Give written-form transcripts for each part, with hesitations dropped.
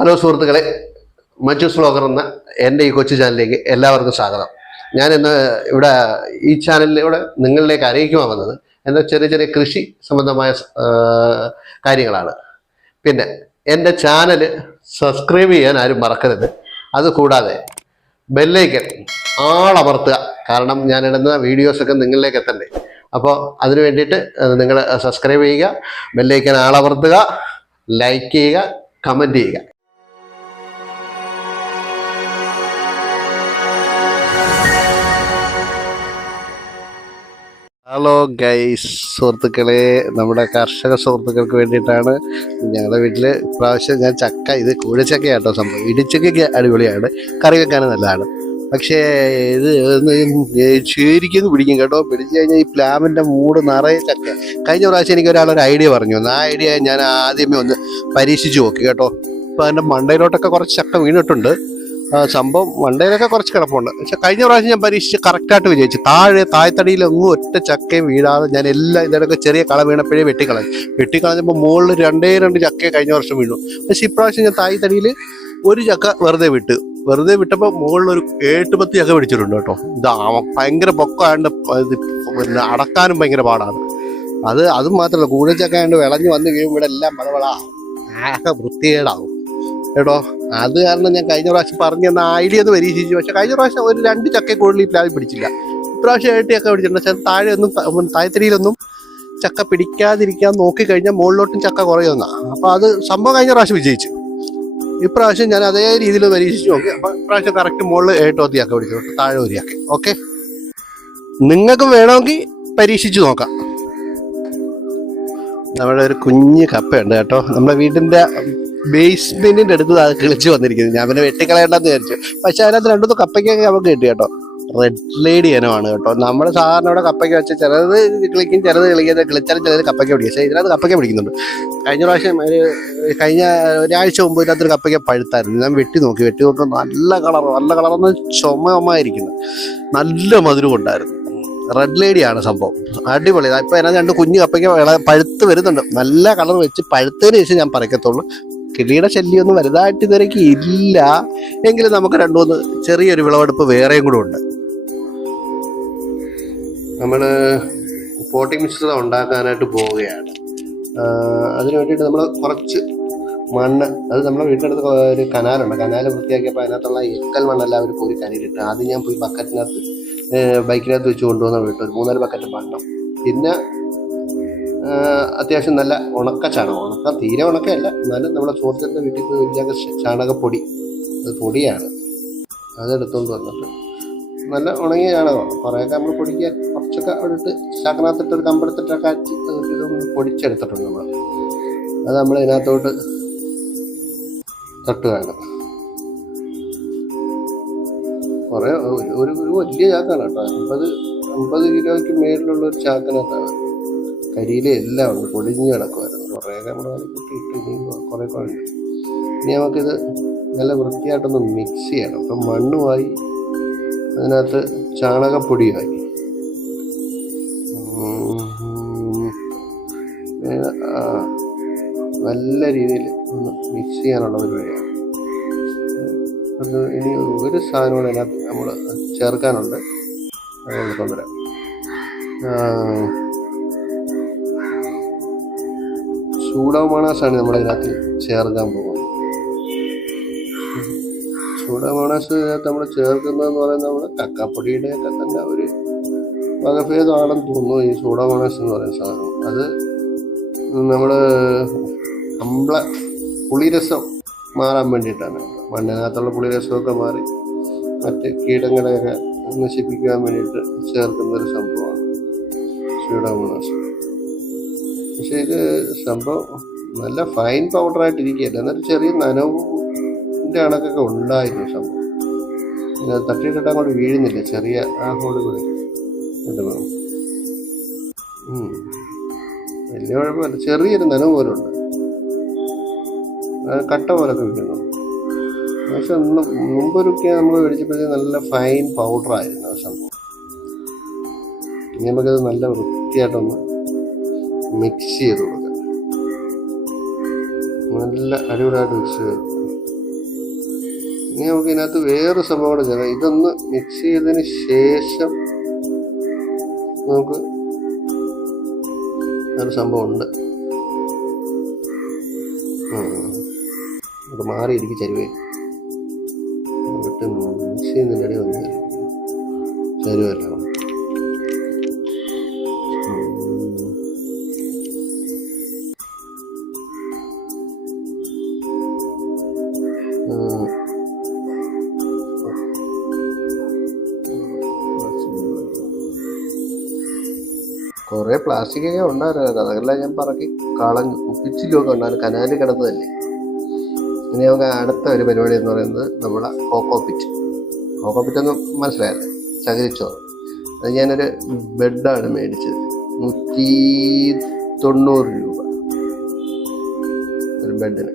Hello സുഹൃത്തുക്കളെ, Manju's vlogger എന്ന എൻ്റെ ഈ കൊച്ചു ചാനലിലേക്ക് എല്ലാവർക്കും സ്വാഗതം. ഞാൻ ഇന്ന് ഇവിടെ ഈ ചാനലിലൂടെ നിങ്ങളിലേക്ക് അറിയിക്കുവാൻ വന്നത് എൻ്റെ ചെറിയ ചെറിയ കൃഷി സംബന്ധമായ കാര്യങ്ങളാണ്. പിന്നെ എൻ്റെ ചാനൽ സബ്സ്ക്രൈബ് ചെയ്യാൻ ആരും മറക്കരുത്. അതുകൂടാതെ ബെല്ലൈക്കൻ ആളമർത്തുക, കാരണം ഞാൻ ഇടുന്ന വീഡിയോസൊക്കെ നിങ്ങളിലേക്ക് എത്തണ്ടേ. അപ്പോൾ അതിന് വേണ്ടിയിട്ട് നിങ്ങൾ സബ്സ്ക്രൈബ് ചെയ്യുക, ബെല്ലൈക്കൻ ആളമർത്തുക, ലൈക്ക് ചെയ്യുക, കമൻറ്റ് ചെയ്യുക. ഹലോ ഗൈസ്, സുഹൃത്തുക്കളെ, നമ്മുടെ കർഷക സുഹൃത്തുക്കൾക്ക് വേണ്ടിയിട്ടാണ്. ഞങ്ങളുടെ വീട്ടിൽ ഇപ്രാവശ്യം ഞാൻ ചക്ക, ഇത് കൂഴച്ചക്കയാട്ടോ സംഭവം. ഇടിച്ചക്കയ്ക്ക് അടിപൊളിയാണ്, കറി വെക്കാനും നല്ലതാണ്. പക്ഷേ ഇത് ശരിക്കും പിടിക്കും കേട്ടോ. പിടിച്ചു കഴിഞ്ഞാൽ ഈ പ്ലാവിൻ്റെ മൂട് നിറയെ ചക്ക. കഴിഞ്ഞ പ്രാവശ്യം എനിക്ക് ഒരാളൊരു ഐഡിയ പറഞ്ഞു തന്നു. ആ ഐഡിയ ഞാൻ ആദ്യമേ ഒന്ന് പരീക്ഷിച്ച് നോക്കി കേട്ടോ. ഇപ്പോൾ അതിൻ്റെ മണ്ടയിലോട്ടൊക്കെ കുറച്ച് ചക്ക വീണിട്ടുണ്ട്. സംഭവം മണ്ടയിലൊക്കെ കുറച്ച് കിടപ്പുണ്ട്. പക്ഷെ കഴിഞ്ഞ പ്രാവശ്യം ഞാൻ പരീക്ഷിച്ച് കറക്റ്റായിട്ട് വിജയിച്ചു. താഴെത്തടിയിലൊന്നും ഒറ്റ ചക്കയും വീഴാതെ ഞാൻ എല്ലാം ഇതിനൊക്കെ ചെറിയ കള വീണപ്പോഴേ വെട്ടിക്കളഞ്ഞപ്പോൾ മുകളിൽ രണ്ട് ചക്കയെ കഴിഞ്ഞ വർഷം വീണു. പക്ഷെ ഇപ്രാവശ്യം ഞാൻ താഴെത്തടിയിൽ ഒരു ചക്ക വെറുതെ വിട്ടപ്പോൾ മുകളിലൊരു 8-10 ചക്ക പിടിച്ചിട്ടുണ്ട് കേട്ടോ. ഇത് ഭയങ്കര പൊക്കമായതുകൊണ്ട് പിന്നെ അടക്കാനും ഭയങ്കര പാടാണ്. അതും മാത്രമല്ല, കൂഴച്ചക്ക ആയതുകൊണ്ട് വിളഞ്ഞ് വന്ന് കഴിയുമ്പോൾ ഇവിടെ എല്ലാം ആകെ വൃത്തികേടാവും കേട്ടോ. അത് കാരണം ഞാൻ കഴിഞ്ഞ പ്രാവശ്യം പറഞ്ഞു തന്ന ഐഡിയ ഒന്ന് പരീക്ഷിച്ചു. പക്ഷെ കഴിഞ്ഞ പ്രാവശ്യം ഒരു 2 ചക്ക കൂടുതൽ ഈ പ്ലാവിൽ പിടിച്ചില്ല. ഇപ്രാവശ്യം 8 ചക്ക പിടിച്ചിട്ടുണ്ട്. പക്ഷെ താഴെത്തടിയിലൊന്നും ചക്ക പിടിക്കാതിരിക്കാൻ നോക്കിക്കഴിഞ്ഞാൽ മുകളിലോട്ടും ചക്ക കുറയുന്ന. അപ്പോൾ അത് സംഭവം കഴിഞ്ഞ പ്രാവശ്യം വിജയിച്ചു. ഇപ്രാവശ്യം ഞാൻ അതേ രീതിയിൽ പരീക്ഷിച്ച് നോക്കി. അപ്പോൾ ഇപ്രാവശ്യം കറക്റ്റ് മുകളിൽ 8-10 ചക്ക പിടിച്ചു, താഴെ 1 ചക്ക. ഓക്കെ, നിങ്ങൾക്ക് വേണമെങ്കിൽ പരീക്ഷിച്ച് നോക്കാം. നമ്മുടെ ഒരു കുഞ്ഞ് കപ്പയുണ്ട് കേട്ടോ. നമ്മുടെ വീടിൻ്റെ ബേസ്മെന്റിന്റെ അടുത്ത് അത് കിളിച്ച് വന്നിരിക്കുന്നത്. ഞാൻ പിന്നെ വെട്ടിക്കളയണ്ടെന്ന് വിചാരിച്ചു. പക്ഷെ അതിനകത്ത് 2-3 കപ്പയ്ക്കൊക്കെ നമുക്ക് കിട്ടി കേട്ടോ. റെഡ് ലേഡി ഇനമാണ് കേട്ടോ. നമ്മൾ സാധാരണ ഇവിടെ കപ്പയ്ക്ക് വെച്ച് ചിലത് കിളിക്കും, ചിലത് കിളിച്ചാലും ചിലത് കപ്പയ്ക്ക് പിടിക്കും. പക്ഷേ ഇതിനകത്ത് കപ്പയ്ക്ക് പിടിക്കുന്നുണ്ട്. കഴിഞ്ഞ പ്രാവശ്യം കഴിഞ്ഞ ഒരാഴ്ച മുമ്പ് ഇതിനകത്തൊരു കപ്പയ്ക്ക് പഴുത്തായിരുന്നു. ഞാൻ വെട്ടി നോക്കുമ്പോൾ നല്ല കളറെന്ന് ചുമമായിരിക്കുന്നു. നല്ല മധുരം ഉണ്ടായിരുന്നു. റെഡ് ലേഡിയാണ് സംഭവം, അടിപൊളി. ഇപ്പം അതിനകത്ത് 2 കുഞ്ഞ് കപ്പയ്ക്ക് പഴുത്ത് വരുന്നുണ്ട്. നല്ല കളർ വെച്ച് പഴുത്തതിന് ശേഷം ഞാൻ പറിക്കത്തുള്ളൂ. കിളിയുടെ ശല്യമൊന്നും വലുതായിട്ട് ഇതുവരേക്ക് ഇല്ല. എങ്കിലും നമുക്ക് 2-3 ചെറിയൊരു വിളവെടുപ്പ് വേറെയും കൂടെ ഉണ്ട്. നമ്മൾ പോട്ടിംഗ് മിശ്രിതം ഉണ്ടാക്കാനായിട്ട് പോവുകയാണ്. അതിന് വേണ്ടിയിട്ട് നമ്മൾ കുറച്ച് മണ്ണ്, അത് നമ്മുടെ വീട്ടിനടുത്ത് ഒരു കനാലുണ്ട്. കനാല് വൃത്തിയാക്കിയപ്പോൾ അതിനകത്തുള്ള എക്കൽ മണ്ണെല്ലാം അവർ കോരി കനയിലിട്ട് ആദ്യം ഞാൻ പോയി ബൈക്കിനകത്ത് വെച്ച് കൊണ്ടുവന്ന വീട്ടിൽ ഒരു 3-4 ബക്കറ്റ് മണ്ണും, പിന്നെ അത്യാവശ്യം നല്ല ഉണക്കം തീരെ ഉണക്കമല്ല, എന്നാലും നമ്മുടെ സുഹൃത്തിൻ്റെ വീട്ടിൽ പോയി വലിയ ചാണകപ്പൊടി, അത് പൊടിയാണ്, അതെടുത്തുകൊണ്ട് വന്നിട്ട് നല്ല ഉണങ്ങിയ ചാണകമാണ്. കുറേയൊക്കെ നമ്മൾ പൊടിക്കാൻ കുറച്ചൊക്കെ അവിടെ ഇട്ട് ചാക്കനകത്തിട്ട് ഒരു കമ്പെടുത്തിട്ടൊക്കെ ഇതൊന്ന് പൊടിച്ചെടുത്തിട്ടുണ്ട് നമ്മൾ. അത് നമ്മൾ ഇതിനകത്തോട്ട് തട്ടുകയാണ്. കുറേ ഒരു വലിയ ചാക്കാണ് കേട്ടോ. 50 കിലോയ്ക്ക് മേളിലുള്ള ഒരു ചാക്കിനകത്താണ്. കരിയില എല്ലാം ഉണ്ട്, പൊടിഞ്ഞ് കിടക്കുമായിരുന്നു. കുറേയൊക്കെ നമ്മൾ ഇട്ട് കുറേയൊക്കെ ഉണ്ട്. ഇനി നമുക്കിത് നല്ല വൃത്തിയായിട്ടൊന്ന് മിക്സ് ചെയ്യണം. അപ്പം മണ്ണുമായി അതിനകത്ത് ചാണകപ്പൊടിയായി നല്ല രീതിയിൽ ഒന്ന് മിക്സ് ചെയ്യാനുള്ള പരിപാടിയാണ്. ഇനി ഒരു സാധനം കൂടെ അതിനകത്ത് നമ്മൾ ചേർക്കാനുണ്ട്. അതുകൊണ്ട് കൊണ്ടുവരാം. സൂഡോമോണാസാണ് നമ്മളതിനകത്ത് ചേർക്കാൻ പോകുന്നത്. സൂഡോമോണാസ് ഇതിനകത്ത് നമ്മൾ ചേർക്കുന്നതെന്ന് പറയുന്നത് നമ്മുടെ കക്കാപ്പൊടിയുടെയൊക്കെ തന്നെ ഒരു വകഭേദമാണെന്ന് തോന്നുന്നു ഈ സൂഡോമോണാസ് എന്ന് പറയുന്ന സാധനം. അത് നമ്മൾ പുളിരസം മാറാൻ വേണ്ടിയിട്ടാണ്. മണ്ണിനകത്തുള്ള പുളിരസമൊക്കെ മാറി മറ്റ് കീടങ്ങളെയൊക്കെ നശിപ്പിക്കാൻ വേണ്ടിയിട്ട് ചേർക്കുന്നൊരു സംഭവമാണ് സൂഡോമോണാസ്. പക്ഷേ ഇത് സംഭവം നല്ല ഫൈൻ പൗഡറായിട്ടിരിക്കുകയല്ല, എന്നാലും ചെറിയ നനവിൻ്റെ കണക്കൊക്കെ ഉണ്ടായിരുന്നു സംഭവം. തട്ടിയിട്ടിട്ട് അങ്ങോട്ട് വീഴുന്നില്ല, ചെറിയ ആ ഹോള് കൂടെ ഇടണം. വലിയ കുഴപ്പമില്ല, ചെറിയൊരു നനവ് പോലെ ഉണ്ട്, കട്ട പോലൊക്കെ വീഴുന്നു. പക്ഷെ മുമ്പൊരുക്കെ നമ്മൾ മേടിച്ചപ്പോഴത്തേക്ക് നല്ല ഫൈൻ പൗഡറായിരുന്നു ആ സംഭവം. ഇനി നമുക്കത് നല്ല വൃത്തിയായിട്ടൊന്ന് മിക്സ് ചെയ്ത് കൊടുക്കാം. നല്ല അടിപൊളിയായിട്ട് മിക്സ് ചെയ്ത് ഇനി നമുക്ക് ഇതിനകത്ത് വേറൊരു സംഭവം കൂടെ ചെയ്യാം. ഇതൊന്ന് മിക്സ് ചെയ്തതിന് ശേഷം നമുക്ക് ഒരു സംഭവം ഉണ്ട്. അത് മാറിയിരിക്കും ചരുവേ വിട്ട് മിക്സ് ചെയ്യുന്നതിൻ്റെ ഇടയിൽ വന്ന് ചരുവല്ല. കുറേ പ്ലാസ്റ്റിക്കൊക്കെ ഉണ്ടായിരുന്നു, അതെല്ലാം ഞാൻ പറക്കി കളഞ്ഞു. കുപ്പിച്ചിലൊക്കെ ഉണ്ടായിരുന്നു, കനാലിൽ കിടന്നതല്ലേ. ഇനി നമുക്ക് അടുത്ത ഒരു പരിപാടി എന്ന് പറയുന്നത് നമ്മുടെ കോക്കോപിറ്റ്. കോക്കോപിറ്റ് മനസ്സിലായല്ലേ, ചകിരിച്ചോറ്. അത് ഞാനൊരു ബെഡാണ് മേടിച്ചത്, 190 രൂപ ഒരു ബെഡിന്.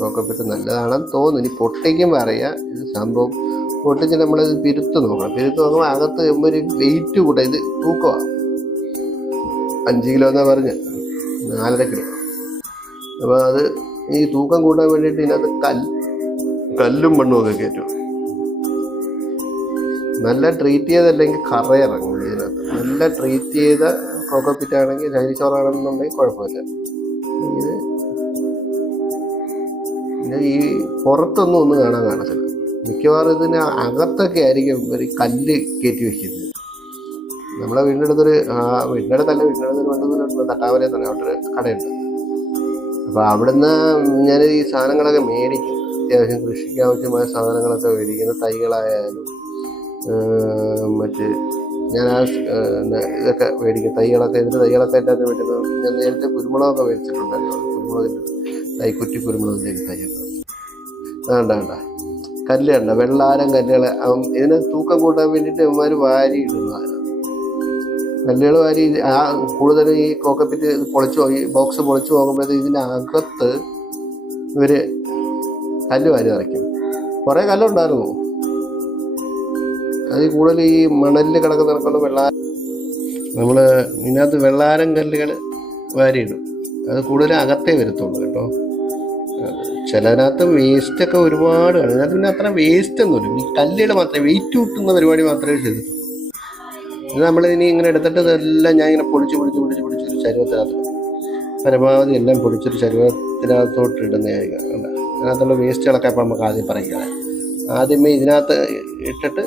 കോക്കോപിറ്റ് നല്ലതാണെന്ന് തോന്നുന്നു. ഇനി പൊട്ടിക്കുമ്പോൾ അറിയാം ഇത് സംഭവം. പൊട്ടിച്ച് നമ്മളിത് പിരുത്ത് നോക്കണം. പിരുത്ത് നോക്കുമ്പോൾ അകത്ത് ഒരു വെയിറ്റ് കൂട്ടാം. ഇത് തൂക്കമാണ് 5 കിലോ എന്നാ പറഞ്ഞ്, 4.5 കിലോ. അപ്പോൾ അത് ഈ തൂക്കം കൂട്ടാൻ വേണ്ടിയിട്ട് ഇതിനകത്ത് കല്ലും മണ്ണും ഒക്കെ കയറ്റും. നല്ല ട്രീറ്റ് ചെയ്തല്ലെങ്കിൽ കറയിറങ്ങും ഇതിനകത്ത്. നല്ല ട്രീറ്റ് ചെയ്ത കോക്കോപിറ്റ് ആണെങ്കിൽ, ചകിരിച്ചോറാണെന്നുണ്ടെങ്കിൽ കുഴപ്പമില്ല. ഇത് പിന്നെ ഈ പുറത്തൊന്നും ഒന്നും കാണാൻ കാണത്തില്ല. മിക്കവാറും ഇതിന് അകത്തൊക്കെ ആയിരിക്കും ഒരു കല്ല് കയറ്റി വെക്കുന്നത്. നമ്മളെ വീടിൻ്റെ അടുത്തൊരു വീടിൻ്റെ അടുത്തല്ല, വീടിൻ്റെ അടുത്തൊരു 2-3 തട്ടാവലയിൽ തന്നെ അവിടെ ഒരു കടയുണ്ട്. അപ്പോൾ അവിടുന്ന് ഞാൻ ഈ സാധനങ്ങളൊക്കെ മേടിക്കും. അത്യാവശ്യം കൃഷിക്ക് ആവശ്യമായ സാധനങ്ങളൊക്കെ മേടിക്കുന്ന തൈകളായാലും മറ്റ് ഞാൻ ഇതൊക്കെ മേടിക്കും. ഇതിൻ്റെ തൈകളൊക്കെ അതിനകത്ത് മേടിക്കുന്നത്. ഞാൻ നേരത്തെ കുരുമുളകൊക്കെ മേടിച്ചിട്ടുണ്ടായിരുന്നു. കുരുമുളകിൻ്റെ കുറ്റി കുരുമുളകിൻ്റെ തൈയൊക്കെ വേണ്ട കല്ല് കണ്ട വെള്ളാരം കല്ലുകൾ. ഇതിനെ തൂക്കം കൂട്ടാൻ വേണ്ടിയിട്ട് ഇവന്മാർ വാരി ഇടുന്നതാണ്. കല്ലുകൾ വാരി കൂടുതലും ഈ കോക്കോപിറ്റ് ബോക്സ് പൊളിച്ചു പോകുമ്പോഴത്തേക്ക് ഇതിൻ്റെ അകത്ത് ഇവർ കല്ല് വാരി നിറയ്ക്കും. കുറേ കല്ലുണ്ടായിരുന്നു. അത് കൂടുതൽ ഈ മണലിൽ കിടക്കുന്ന നമ്മൾ ഇതിനകത്ത് വെള്ളാരം കല്ലുകൾ വാരിയിടും. അത് കൂടുതലും അകത്തേ വരത്തുള്ളൂ കേട്ടോ. ചിലതിനകത്ത് വേസ്റ്റൊക്കെ ഒരുപാട് കാണും. ഇതിനകത്ത് പിന്നെ അത്ര വേസ്റ്റ് ഒന്നുമില്ല. ഈ കല്ലുകൾ മാത്രമേ വെയിറ്റ് കൂട്ടുന്ന പരിപാടി മാത്രമേ ചെയ്തിട്ടുള്ളൂ. ഇത് നമ്മളിനി ഇങ്ങനെ എടുത്തിട്ട് ഇതെല്ലാം ഞാൻ ഇങ്ങനെ പൊടിച്ച് ഒരു ചരുവത്തിനകത്ത് പരമാവധി എല്ലാം പൊടിച്ചൊരു ചരുവത്തിനകത്തോട്ട് ഇടുന്നതായിരിക്കും. അതിനകത്തുള്ള വേസ്റ്റുകളൊക്കെ അപ്പം നമുക്ക് ആദ്യം പറയുക. ആദ്യമേ ഇതിനകത്ത് ഇട്ടിട്ട്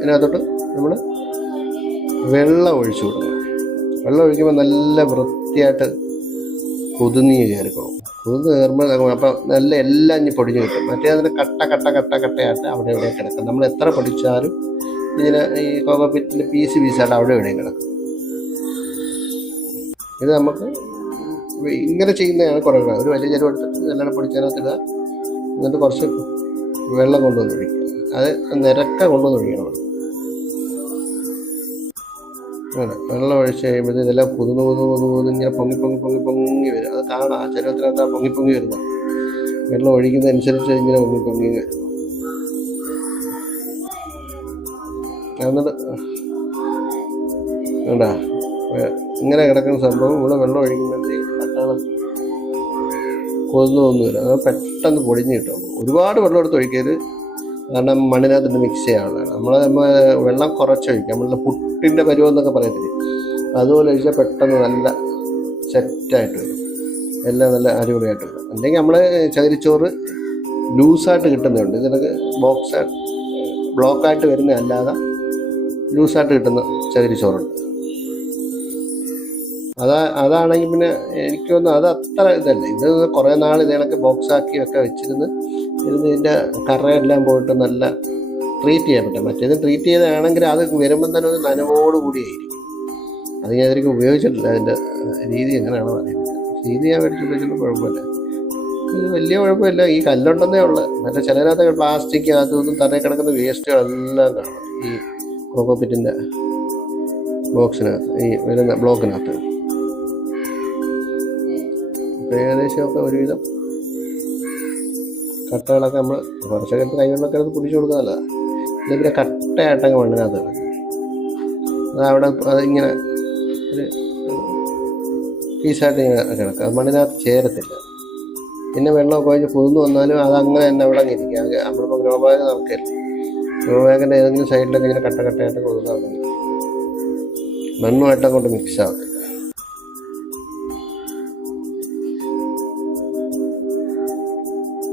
ഇതിനകത്തോട്ട് നമ്മൾ വെള്ളം ഒഴിച്ചു കൊടുക്കണം. വെള്ളം ഒഴിക്കുമ്പോൾ നല്ല വൃത്തിയായിട്ട് കുതിർന്ന് കയറിക്കോളും. കുതിർന്ന് കയറുമ്പോൾ അപ്പം നല്ല എല്ലാം ഇനി പൊടിഞ്ഞ് കിട്ടും. മറ്റേ അതിന് കട്ടയായിട്ട് അവിടെ എവിടെയും കിടക്കും. നമ്മൾ എത്ര പൊടിച്ചാലും ഇതിന് ഈ കോക്കോപിറ്റിൻ്റെ പീസായിട്ട് അവിടെ എവിടെയും കിടക്കും. ഇത് നമുക്ക് ഇങ്ങനെ ചെയ്യുന്നതാണ് കുറേ. ഒരു വലിയ ചെലവ് എടുത്തിട്ട് നല്ലോണം പൊടിച്ചതിനകത്തിടുക. എന്നിട്ട് കുറച്ച് വെള്ളം കൊണ്ടുവന്ന് ഒഴിക്കുക. അത് നിരക്ക കൊണ്ടുവന്ന് ഒഴിക്കണം. വെള്ളം ഒഴിച്ച് കഴിയുമ്പോൾ ഇതെല്ലാം കുതിർന്ന് ഇങ്ങനെ പൊങ്ങി വരും. അത് കാണാം, ചരുവത്തിനകത്ത് പൊങ്ങി വരുന്നത്. വെള്ളം ഒഴിക്കുന്നതനുസരിച്ച് ഇങ്ങനെ പൊങ്ങി വരും. എന്നിട്ട് വേണ്ടാ ഇങ്ങനെ കിടക്കുന്ന സംഭവം ഇവിടെ വെള്ളം ഒഴിക്കുമ്പോഴത്തേക്ക് അതാണ് കൊതുന്നൊന്നുമില്ല. അത് പെട്ടെന്ന് പൊടിഞ്ഞ് കിട്ടും. ഒരുപാട് വെള്ളം എടുത്ത് ഒഴിക്കരുത്, കാരണം മണ്ണിനകത്തിട്ട് മിക്സ് ചെയ്യാനുള്ളതാണ്. നമ്മൾ വെള്ളം കുറച്ചൊഴിക്കുക. നമ്മളുടെ പുട്ടിൻ്റെ പരുവെന്നൊക്കെ പറയത്തില്ലേ, അതുപോലെ ഒഴിച്ചാൽ പെട്ടെന്ന് നല്ല സെറ്റായിട്ട് വരും. എല്ലാം നല്ല അടിപൊളിയായിട്ട് വരും. അല്ലെങ്കിൽ നമ്മൾ ചകിരിച്ചോറ് ലൂസായിട്ട് കിട്ടുന്നുണ്ട്. ഇതിനൊക്കെ ബ്ലോക്കായിട്ട് വരുന്ന അല്ലാതെ ലൂസായിട്ട് കിട്ടുന്ന ചകിരിച്ചോറുണ്ട്. അതാണെങ്കിൽ പിന്നെ എനിക്ക് തോന്നുന്നു അത് അത്ര ഇതല്ല. ഇത് കുറേ നാൾ ഇതിനൊക്കെ ബോക്സാക്കി ഒക്കെ വെച്ചിരുന്ന് ഇതിൻ്റെ കറയെല്ലാം പോയിട്ട് നല്ല ട്രീറ്റ് ചെയ്യാൻ പറ്റും. മറ്റേത് ട്രീറ്റ് ചെയ്താണെങ്കിൽ അത് വരുമ്പം തന്നെ ഒരു നനവോട് കൂടിയായിരിക്കും. അത് ഞാൻ അതിലേക്ക് ഉപയോഗിച്ചിട്ടില്ല. അതിൻ്റെ രീതി എങ്ങനെയാണോ അറിയുന്നത്. രീതി ഞാൻ മേടിച്ചിട്ടുണ്ടെങ്കിലും കുഴപ്പമില്ല. ഇത് വലിയ കുഴപ്പമില്ല. ഈ കല്ലുണ്ടെന്നേ ഉള്ളു. മറ്റേ ചിലതിനകത്ത് പ്ലാസ്റ്റിക് അതൊന്നും തറയിൽ കിടക്കുന്ന വേസ്റ്റുകളെല്ലാം കാണും ഈ കോക്കോപിറ്റിൻ്റെ ബോക്സിനകത്ത്, ഈ വരുന്ന ബ്ലോക്കിനകത്ത്. ഏകദേശമൊക്കെ ഒരുവിധം കട്ടകളൊക്കെ നമ്മൾ കുറച്ചൊക്കെ എടുത്ത് കൈകൊണ്ടൊക്കെ എടുത്ത് പിടിച്ചു കൊടുക്കാനല്ല. ഇല്ലെങ്കിൽ കട്ടയായിട്ടൊക്കെ മണ്ണിനകത്ത് കിടക്കും. അതവിടെ അതിങ്ങനെ ഒരു പീസായിട്ട് ഇങ്ങനെ കിടക്കും. അത് മണ്ണിനകത്ത് ചേരത്തില്ല. പിന്നെ വെള്ളമൊക്കെ കഴിഞ്ഞ് കുതിർന്ന് വന്നാലും അതങ്ങനെ തന്നെ അവിടെ ഇരിക്കുക. നമ്മളിപ്പോൾ ഗ്രോ ബാഗ് നടക്കില്ല, ഗ്രോ ബാഗിൻ്റെ ഏതെങ്കിലും സൈഡിലൊക്കെ ഇങ്ങനെ കട്ടയായിട്ട് കുതിർന്നാൽ മതി, മണ്ണുമായിട്ട് അങ്ങോട്ട് മിക്സ് ആവത്തില്ല.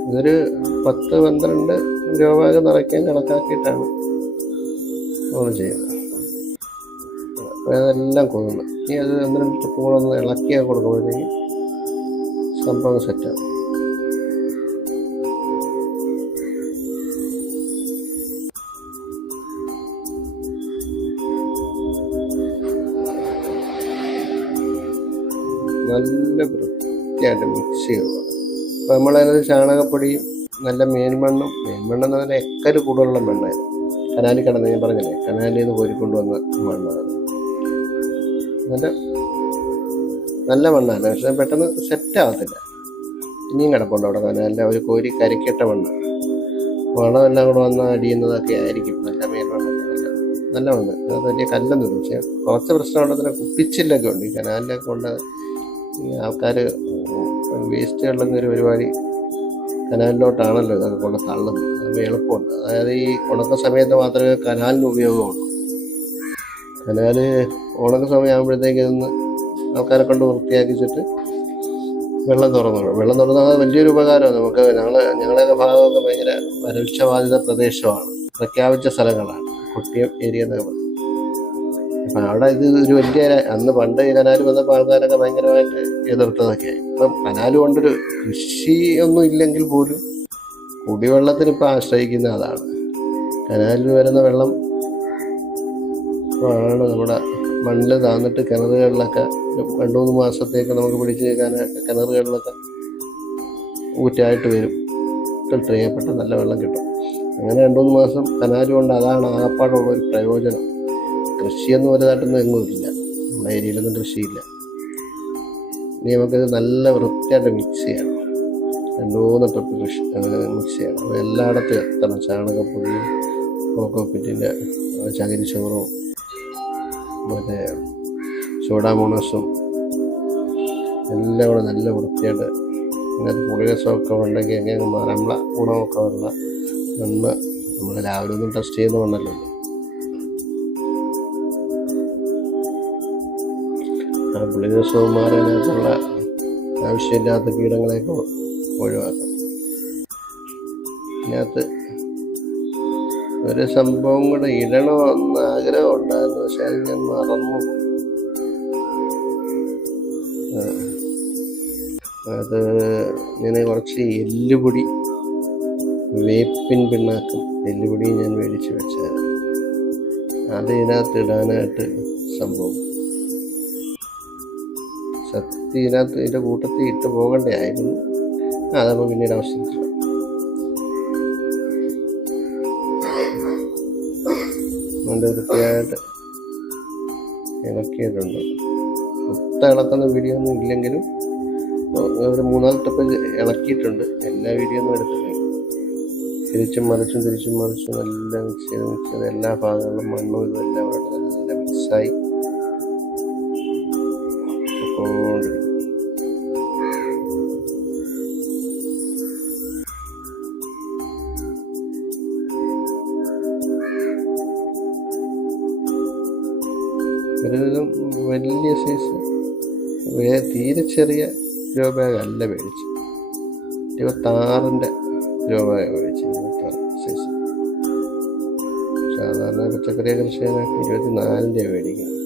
ഇതൊരു 10-12 ഗ്രോ ബാഗ് നിറയ്ക്കാൻ കണക്കാക്കിയിട്ടാണ് നമ്മൾ ചെയ്യുന്നത്. അതെല്ലാം കൊള്ളുന്നു. ഇനി അത് 1-2 ട്രിപ്പ് കൂടെ ഒന്ന് ഇളക്കിയാൽ കൊടുക്കുമ്പോഴത്തേക്ക് സംഭവം സെറ്റാണ്. നല്ല വൃത്തിയായിട്ട് മിക്സ് ചെയ്യുക. അപ്പോൾ നമ്മളതിനകത്ത് ചാണകപ്പൊടിയും നല്ല മേന്മണ്ണെന്ന് പറഞ്ഞാൽ എക്കൽ കൂടുതലുള്ള മണ്ണായിരുന്നു. കനാലിൽ കിടന്ന് ഞാൻ പറഞ്ഞില്ലേ, കനാലിൽ നിന്ന് കോരിക്കൊണ്ട് വന്ന മണ്ണാണ്. നല്ല മണ്ണാണ്, പക്ഷെ പെട്ടെന്ന് സെറ്റാകത്തില്ല. ഇനിയും കിടപ്പുണ്ട് അവിടെ കനാലിൽ അവർ കോരി കരക്കിട്ട മണ്ണാണ്. വളമെല്ലാം കൂടെ വന്നാൽ അടിയുന്നതൊക്കെ ആയിരിക്കും. നല്ല മേന്മണ്ണ്, നല്ല മണ്ണ്. അത് വലിയ കല്ലൊന്നും ഇല്ല, പക്ഷേ കുറച്ച് പ്രശ്നമുണ്ടെങ്കിൽ കുപ്പിച്ചില്ലൊക്കെ ഉണ്ട്. ഈ കനാലിലൊക്കെ കൊണ്ട് ആൾക്കാർ വേസ്റ്റുകളിലൊന്നും ഒരു പരിപാടി കനാലിലോട്ടാണല്ലോ ഇതൊക്കെ കൊണ്ട് തള്ളുന്നത്. അത് എളുപ്പമുണ്ട്. അതായത് ഈ ഉണക്ക സമയത്ത് മാത്രമേ കനാലിന് ഉപയോഗമുള്ളൂ. കനാല് ഉണക്ക സമയമാകുമ്പോഴത്തേക്ക് ഇതൊന്ന് ആൾക്കാരെ കൊണ്ട് വൃത്തിയാക്കിച്ചിട്ട് വെള്ളം തുറന്നാൽ വലിയൊരു ഉപകാരമാണ് നമുക്ക്. ഞങ്ങളുടെയൊക്കെ ഭാഗമൊക്കെ ഭയങ്കര വരൾച്ച ബാധിത പ്രദേശമാണ്, പ്രഖ്യാപിച്ച സ്ഥലങ്ങളാണ്, കൊട്ടിയം ഏരിയ എന്നൊക്കെ പറയും. അപ്പം അവിടെ ഇത് ഒരു വലിയ അന്ന് പണ്ട് ഈ കനാല് വന്നപ്പോൾ ആൾക്കാരൊക്കെ ഭയങ്കരമായിട്ട് എതിർത്തതൊക്കെയായി. ഇപ്പം കനാല് കൊണ്ടൊരു കൃഷിയൊന്നും ഇല്ലെങ്കിൽ പോലും കുടിവെള്ളത്തിന് ഇപ്പം ആശ്രയിക്കുന്ന അതാണ്. കനാലിൽ വരുന്ന വെള്ളം ആണ് നമ്മുടെ മണ്ണിൽ താന്നിട്ട് കിണറുകളിലൊക്കെ 2-3 മാസത്തേക്ക് നമുക്ക് പിടിച്ച് വെക്കാനായിട്ട് കിണറുകളിലൊക്കെ ഊറ്റായിട്ട് വരും. ഫിൽട്ടർ ചെയ്യപ്പെട്ട നല്ല വെള്ളം കിട്ടും. അങ്ങനെ 2-3 മാസം കനാല് കൊണ്ട് അതാണ് ആകപ്പാടുള്ള ഒരു പ്രയോജനം. കൃഷിയൊന്നും വലുതായിട്ടൊന്നും എങ്ങും ഇല്ല, നമ്മുടെ ഏരിയയിലൊന്നും കൃഷിയില്ല. ഇനി നമുക്കിത് നല്ല വൃത്തിയായിട്ട് മിക്സ് ചെയ്യണം. 2-3 ട്രിപ്പ് മിക്സ് ചെയ്യണം. അത് എല്ലായിടത്തും എത്തണം. ചാണകപ്പൊടിയും കോക്കോപ്പിറ്റിൻ്റെ ചകിരിച്ചോറും മറ്റേ സോഡാമോണസും എല്ലാം കൂടെ നല്ല വൃത്തിയായിട്ട്. അതിനകത്ത് പുളിരസമൊക്കെ ഉണ്ടെങ്കിൽ എങ്ങനെ നമ്മളെ ഗുണമൊക്കെ ഉള്ള മണ്ണ്. നമ്മൾ രാവിലെ ഒന്നും ടെസ്റ്റ് ചെയ്യുന്ന മണ്ണല്ലോ. ആ പുളിരസവും മാറാനകത്തുള്ള ആവശ്യമില്ലാത്ത കീടങ്ങളെയൊക്കെ ഒഴിവാക്കാം. ഇതിനകത്ത് ഒരു സംഭവം കൂടെ ഇടണമെന്ന് ആഗ്രഹം ഉണ്ടായിരുന്നു, പക്ഷെ അത് ഞാൻ മറന്നു. അത് ഞാൻ കുറച്ച് എല്ലുപൊടി, വേപ്പിൻ പിണ്ണാക്കും എല്ലുപൊടിയും ഞാൻ മേടിച്ച് വെച്ചായിരുന്നു. അത് ഇതിനകത്ത് ഇടാനായിട്ട് സംഭവം സത്യം ഇതിനകത്ത് ഇതിൻ്റെ കൂട്ടത്തിൽ ഇട്ട് പോകേണ്ടതായിരുന്നു. അതപ്പോൾ പിന്നീട് ആവശ്യമില്ല. നല്ല വൃത്തിയായിട്ട് ഇളക്കിയിട്ടുണ്ട്. മൊത്തം ഇളക്കുന്ന വീഡിയോ ഒന്നും ഇല്ലെങ്കിലും ഒരു 3-4 ട്രിപ്പ് ഇളക്കിയിട്ടുണ്ട്. എല്ലാ വീഡിയോ ഒന്നും എടുത്തിട്ടില്ല. തിരിച്ചും മറിച്ചും നല്ല മിക്സ് ചെയ്ത് എല്ലാ ഭാഗങ്ങളിലും മണ്ണും ഇതെല്ലാം നല്ല മിക്സായി പോകൊണ്ടിരിക്കും. ഒരുവിധം വലിയ സൈസ് തീരെ ചെറിയ ഗ്രോ ബാഗ് അല്ല മേടിച്ച്, 26-ൻ്റെ ഗ്രോ ബാഗ് മേടിച്ച്. 26 സൈസ്. സാധാരണ പച്ചക്കറിയൊക്കെ കൃഷി ചെയ്യാനായിട്ട് 24-ൻ്റെ മേടിക്കുന്നത്.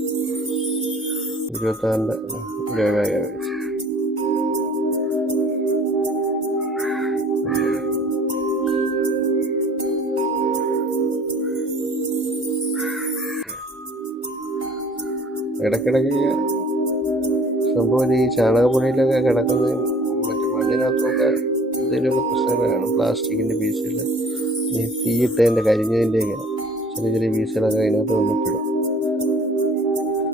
26-ൻ്റെ ഗ്രോ ബാഗ് മേടിച്ച്. ഇടയ്ക്കിടയ്ക്ക് സംഭവം ഈ ചാണകപ്പൊടിയിലൊക്കെ കിടക്കുന്ന മറ്റു മണ്ണിനകത്തൊക്കെ എന്തെങ്കിലുമൊക്കെ പ്രശ്നങ്ങൾ കാണും. പ്ലാസ്റ്റിക്കിൻ്റെ പീസിൽ ഈ തീയിട്ടതിൻ്റെ കരിഞ്ഞതിൻ്റെയൊക്കെ ചെറിയ പീസുകളൊക്കെ അതിനകത്ത് വന്നിട്ടിടും.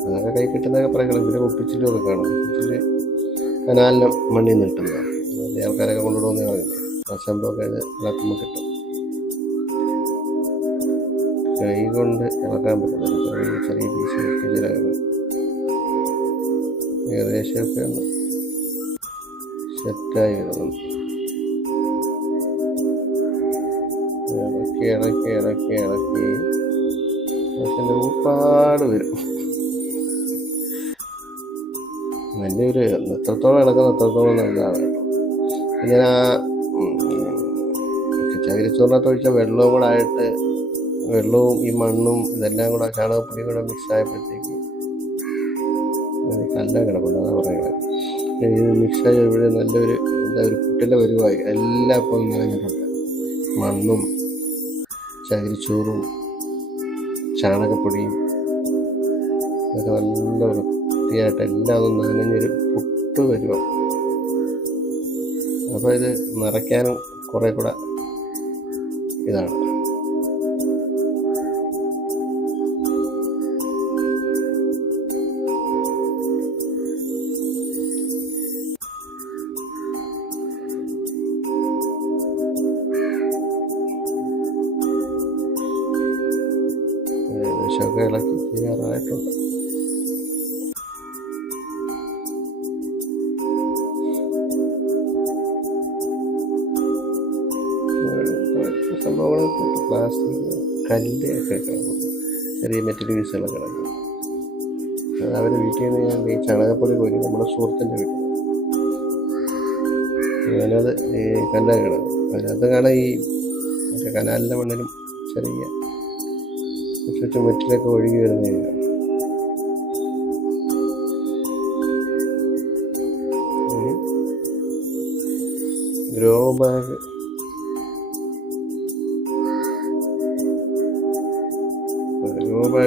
അതൊക്കെ കൈ കിട്ടുന്നതൊക്കെ പറയണം. പിന്നെ ഒപ്പിച്ചിലൊക്കെ കാണും. ഒപ്പിച്ചിൽ കനാലിനും മണ്ണിൽ നിന്ന് കിട്ടുന്നതാണ്. വലിയ ആൾക്കാരൊക്കെ കൊണ്ടുവിടുമെന്ന് പറയുന്നത്. ആ സംഭവമൊക്കെ അത് ഇളക്കുമ്പോൾ കിട്ടും. കൈ കൊണ്ട് ഇളക്കാൻ പറ്റുന്നില്ല. ചെറിയ പീസ് ഒപ്പിച്ചിലൊക്കെ ഏകദേശമൊക്കെ ഒന്ന് സെറ്റായി വരുന്നുണ്ട്. ഇളക്കി ഇളക്കി ഇളക്കി ഇളക്കി പക്ഷെ ഒരുപാട് വരും. നല്ലൊരു എത്രത്തോളം ഇളക്കുന്ന അത്രത്തോളം നല്ലതാണ് കേട്ടോ. ഞാൻ ആ ചകിരിച്ചോറിനകത്ത് ഒഴിച്ച വെള്ളവും കൂടെ ആയിട്ട്, വെള്ളവും ഈ മണ്ണും ഇതെല്ലാം കൂടെ ചാണകപ്പൊടിയും കൂടെ മിക്സ് ആയപ്പോഴത്തേക്ക് കല്ല കിടപ്പുണ്ട്, അതാ പറയുന്നത്. ഇത് മിക്സായി ഇവിടെ നല്ലൊരു ഒരു കുട്ടിൻ്റെ വരുവായി. എല്ലാം ഇപ്പം നിറഞ്ഞിട്ടുണ്ട്. മണ്ണും ചകിരിച്ചോറും ചാണകപ്പൊടിയും അതൊക്കെ നല്ല വൃത്തിയായിട്ട് എല്ലാം ഒന്ന് നനഞ്ഞൊരു പുട്ട് വരുവാ. അപ്പോൾ ഇത് നിറയ്ക്കാനും കുറേ കൂടെ ഇതാണ്. ഏകദേശമൊക്കെ ഇളക്കി ചെയ്യാറായിട്ടുണ്ട്. സംഭവങ്ങൾ പ്ലാസ്റ്റിക് കല്ലൊക്കെ കിടക്കും, ചെറിയ മെറ്റൽ പീസുകളൊക്കെ കിടക്കും. അത് അവർ വീട്ടിൽ നിന്ന് ഞാൻ ഈ ചാണകപ്പൊടി പോയി നമ്മുടെ സുഹൃത്തിൻ്റെ വീട്ടിൽ ഞാനത് ഈ കല്ലൊക്കെ കിടക്കും. അതിനകത്ത് കാണാൻ ഈ മറ്റേ കനാലിൻ്റെ മണ്ണിലും ചെറിയ ചുറ്റും മെറ്റിലൊക്കെ ഒഴുകി വരുന്നതാണ്. ഗ്രോ ബാഗ്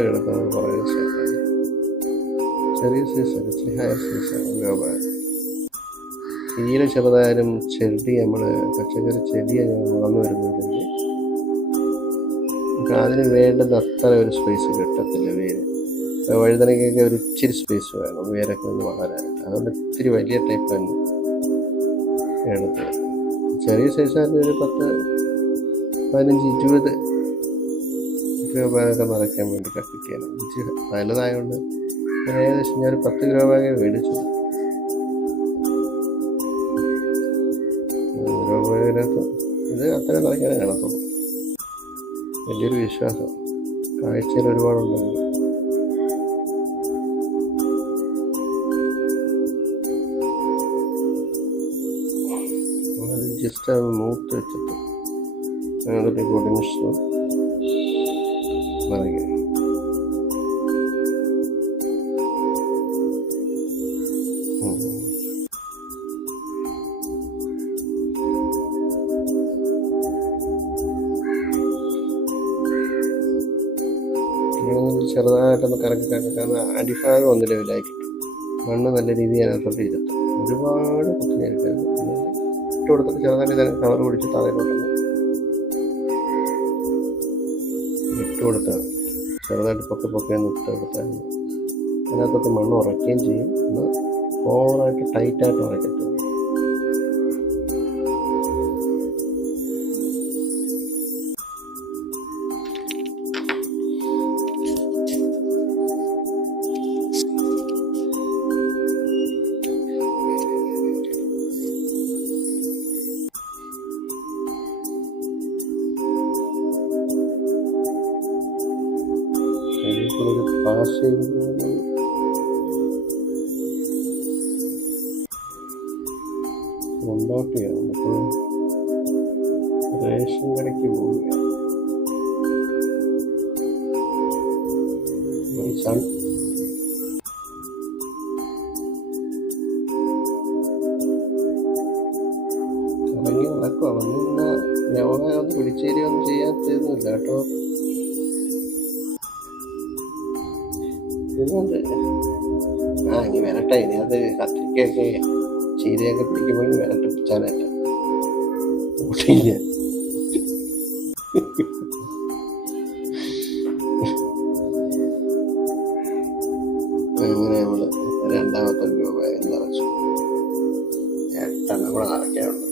എടുക്കുന്നത് കുറേ ചെറിയ സൈസാണ്, ഇച്ചിരി ഹയർ സൈസാണ് ഗ്രോ ബാഗ്. തീരെ ചെറുതായാലും ചെടി, നമ്മൾ പച്ചക്കറി ചെടിയൊക്കെ വളർന്നു വരുമ്പോഴത്തേക്ക് അതിന് വേണ്ടുന്ന അത്ര ഒരു സ്പേസ് കിട്ടത്തില്ല. വേര് വഴുതനക്കൊക്കെ ഒരു ഇച്ചിരി സ്പേസ് വേണം വേരൊക്കെ ഒന്ന് വളരാനായിട്ട്. അതുകൊണ്ട് ഇത്തിരി വലിയ ടൈപ്പ് തന്നെ എടുത്തത്. ചെറിയ സൈസായിട്ട് ഒരു 10, 15, 20 ഗ്രോ ബാഗൊക്കെ നിറയ്ക്കാൻ വേണ്ടി കിട്ടിയാണ്. ഇച്ചിരി വലുതായതുകൊണ്ട് ഏകദേശം ഞാൻ 10 ഗ്രോ ബാഗ് മേടിച്ചു. ഗ്രോ ബാഗിനകത്ത് ഇത് അത്രയും നിറയ്ക്കാനേ കാണത്തുള്ളൂ. വലിയൊരു വിശ്വാസം, കാഴ്ചയിൽ ഒരുപാടുണ്ടല്ലോ. അത് ജസ്റ്റ് അത് മൂത്ത് വെച്ചിട്ട് അതിൻ്റെ കൂടി മിശ്രം നിറയ്ക്കുക. ചെറുതായിട്ടൊന്ന് കറക്കി കാരണം അടിഭാഗം ഒന്ന് ലെവലായി കിട്ടും. മണ്ണ് നല്ല രീതിയിൽ അതിനകത്തോട്ട് ഇരുത്തും. ഒരുപാട് കുത്തിനെടുക്കരുത്. ഇട്ട് കൊടുത്തിട്ട് ചെറുതായിട്ട് കവർ പിടിച്ച് തലയിലോട്ടൊന്ന് ഇട്ട് കൊടുത്താൽ ചെറുതായിട്ട് പൊക്കെ ഒന്ന് ഇട്ട് കൊടുത്താൽ അതിനകത്തോട്ട് മണ്ണ് ഉറയ്ക്കുകയും ചെയ്യും. എന്നാൽ ഓവറായിട്ട് ടൈറ്റായിട്ട് ഉറയ്ക്കത്തില്ല. ഒരു പാസ് ചെയ്ത് മുമ്പോട്ട് ചെയ്യണം. അപ്പോൾ റേഷൻ കടയ്ക്ക് പോവുകയാണ്. കറങ്ങി നടക്കുക. വന്നിരുന്ന യോഗ പിടിച്ചേരിയൊന്നും ചെയ്യാത്തൊന്നുമില്ല കേട്ടോ. ഇതുകൊണ്ട് ഇനി വരട്ടെ. ഇനി അത് കത്തിരിക്കൊക്കെ ചീരയൊക്കെ പിടിക്കുമ്പോൾ വരട്ടെ പിടിച്ചാനായിട്ട് ഓട്ടില്ല. അങ്ങനെ നമ്മൾ രണ്ടാമത്തെ രൂപ നിറച്ചു. 8 കൂടെ നിറയ്ക്കാറുണ്ട്.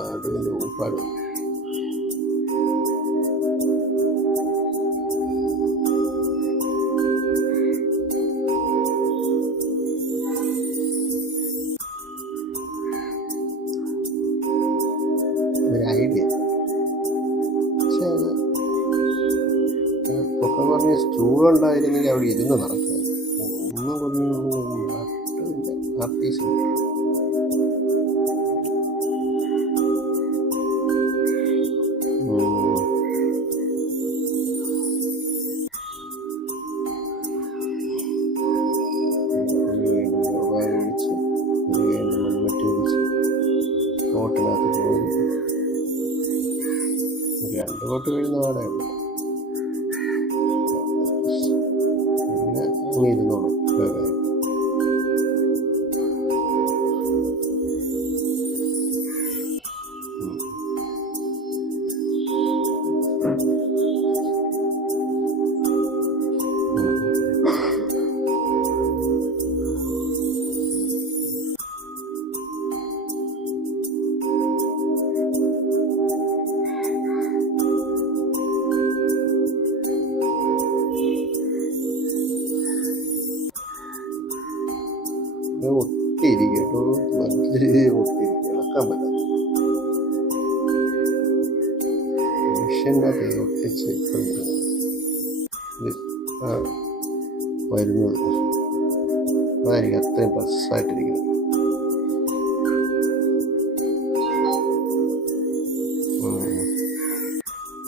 നാട്ടിൻ്റെ ഊപ്പാട് ഐഡിയ. പക്ഷേ പറഞ്ഞ് സ്റ്റൂൾ ഉണ്ടായിരുന്നെങ്കിൽ അവിടെ ഇരുന്ന് നടക്കുക. ഒന്നും പറഞ്ഞില്ല. ആർട്ടിസ്റ്റ് മൺമറ്റി പിടിച്ച് ബോട്ടിനകത്ത് പോയി 2 ബോട്ട് വീഴുന്ന പാടായുള്ളൂ. പിന്നെ അങ്ങ് ഇരുന്നോളും. ഒട്ടിയിരിക്കും കേട്ടോ, നല്ല രീതിയിൽ ഒട്ടിയിരിക്കും, ഇളക്കാൻ പറ്റാത്ത മെഷീനകത്ത് ഒട്ടിച്ച് വരുന്നത്. അതായിരിക്കും അത്രയും പ്രസ്സായിട്ടിരിക്കുന്നത്.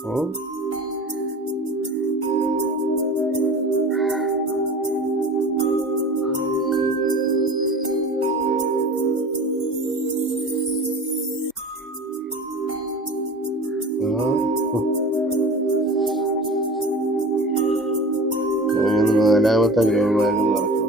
ഓ അങ്ങനെ 4ാമത്തെ ഗ്രോ ബാഗും നടക്കും.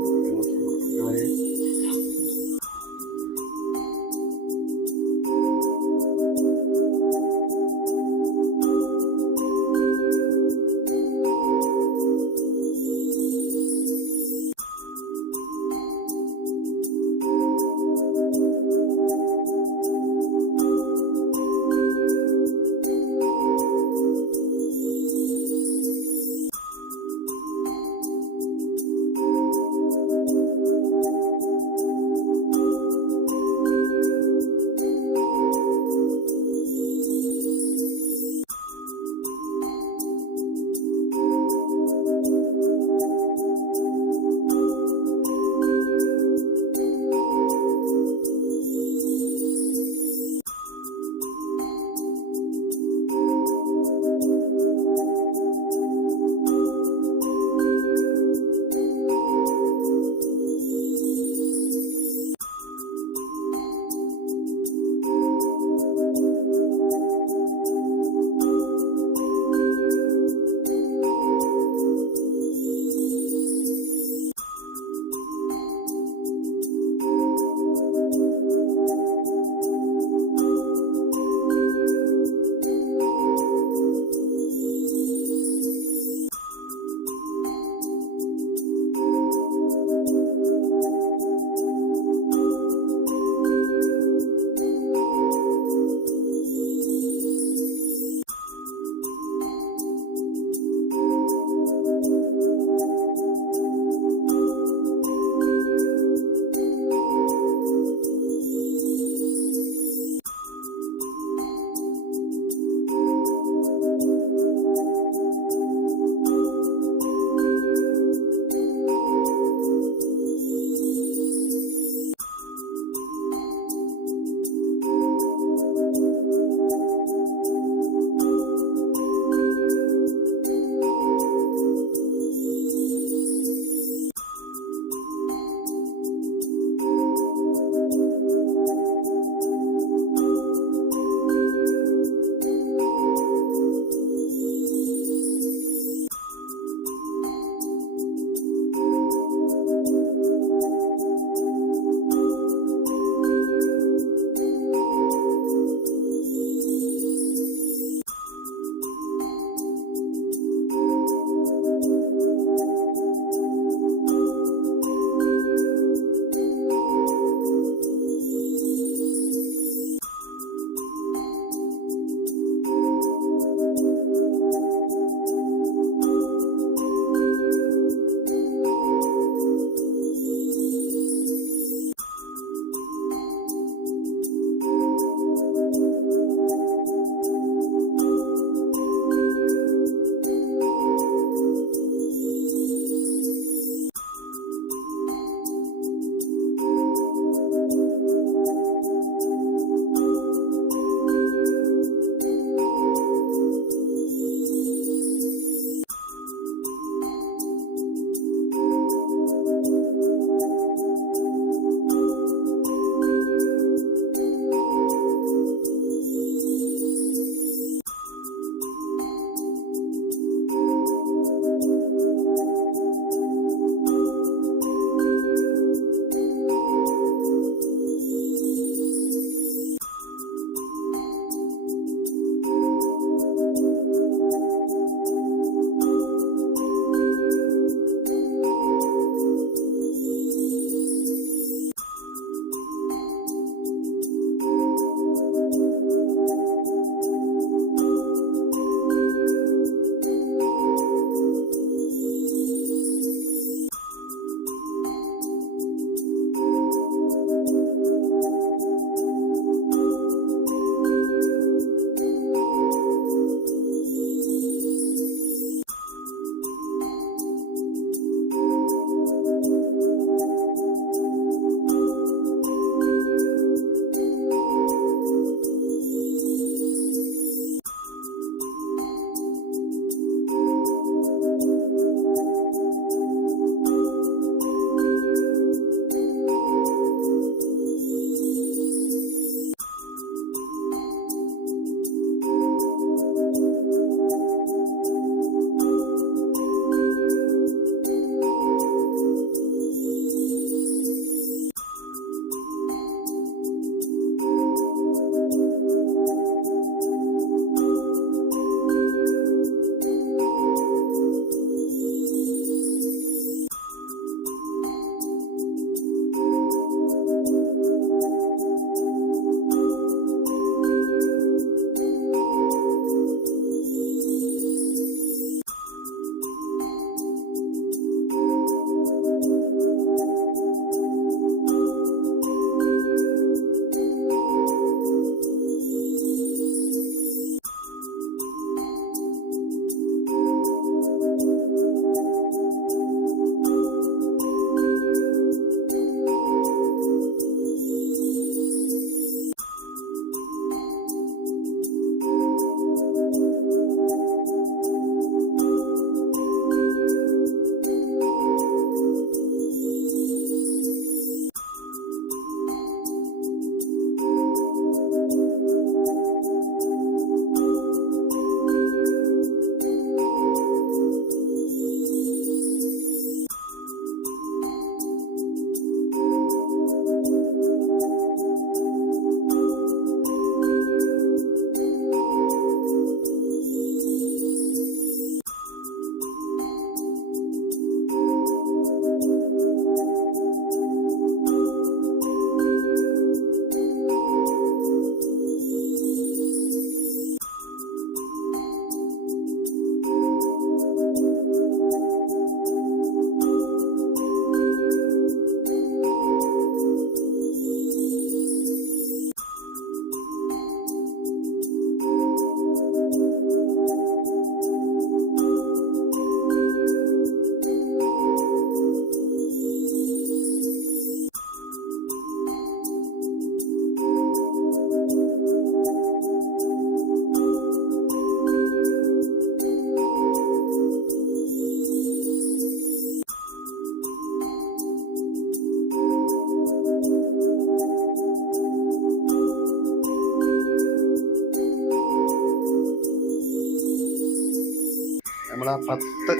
10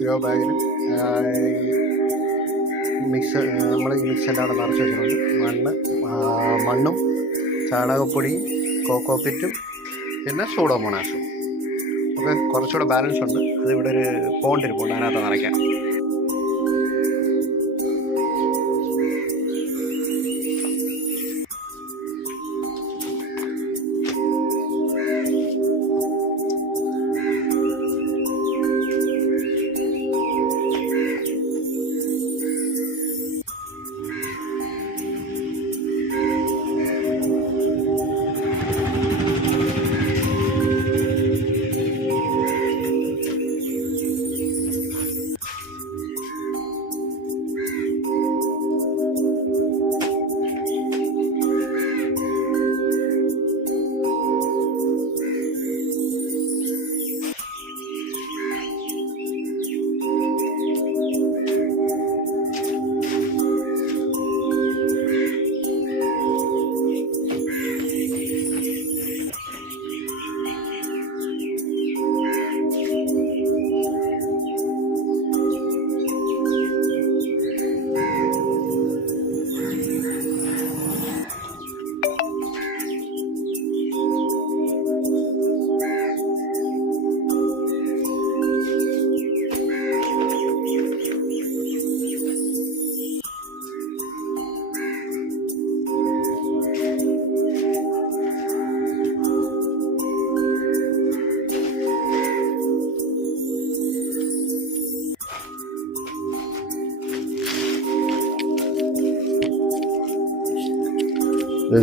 ഗ്രോ ബാഗിൽ മിക്സ് നമ്മൾ ഈ മിക്സ് എല്ലാം അവിടെ നിറച്ച് വെച്ചിട്ടുണ്ട്. മണ്ണും ചാണകപ്പൊടിയും കോക്കോപ്പിറ്റും പിന്നെ സൂഡോമോണാസും ഒക്കെ കുറച്ചുകൂടെ ബാലൻസ് ഉണ്ട്. അത് ഇവിടെ ഒരു പോണ്ടിരിപ്പുണ്ട്, അതിനകത്ത് നിറയ്ക്കാം.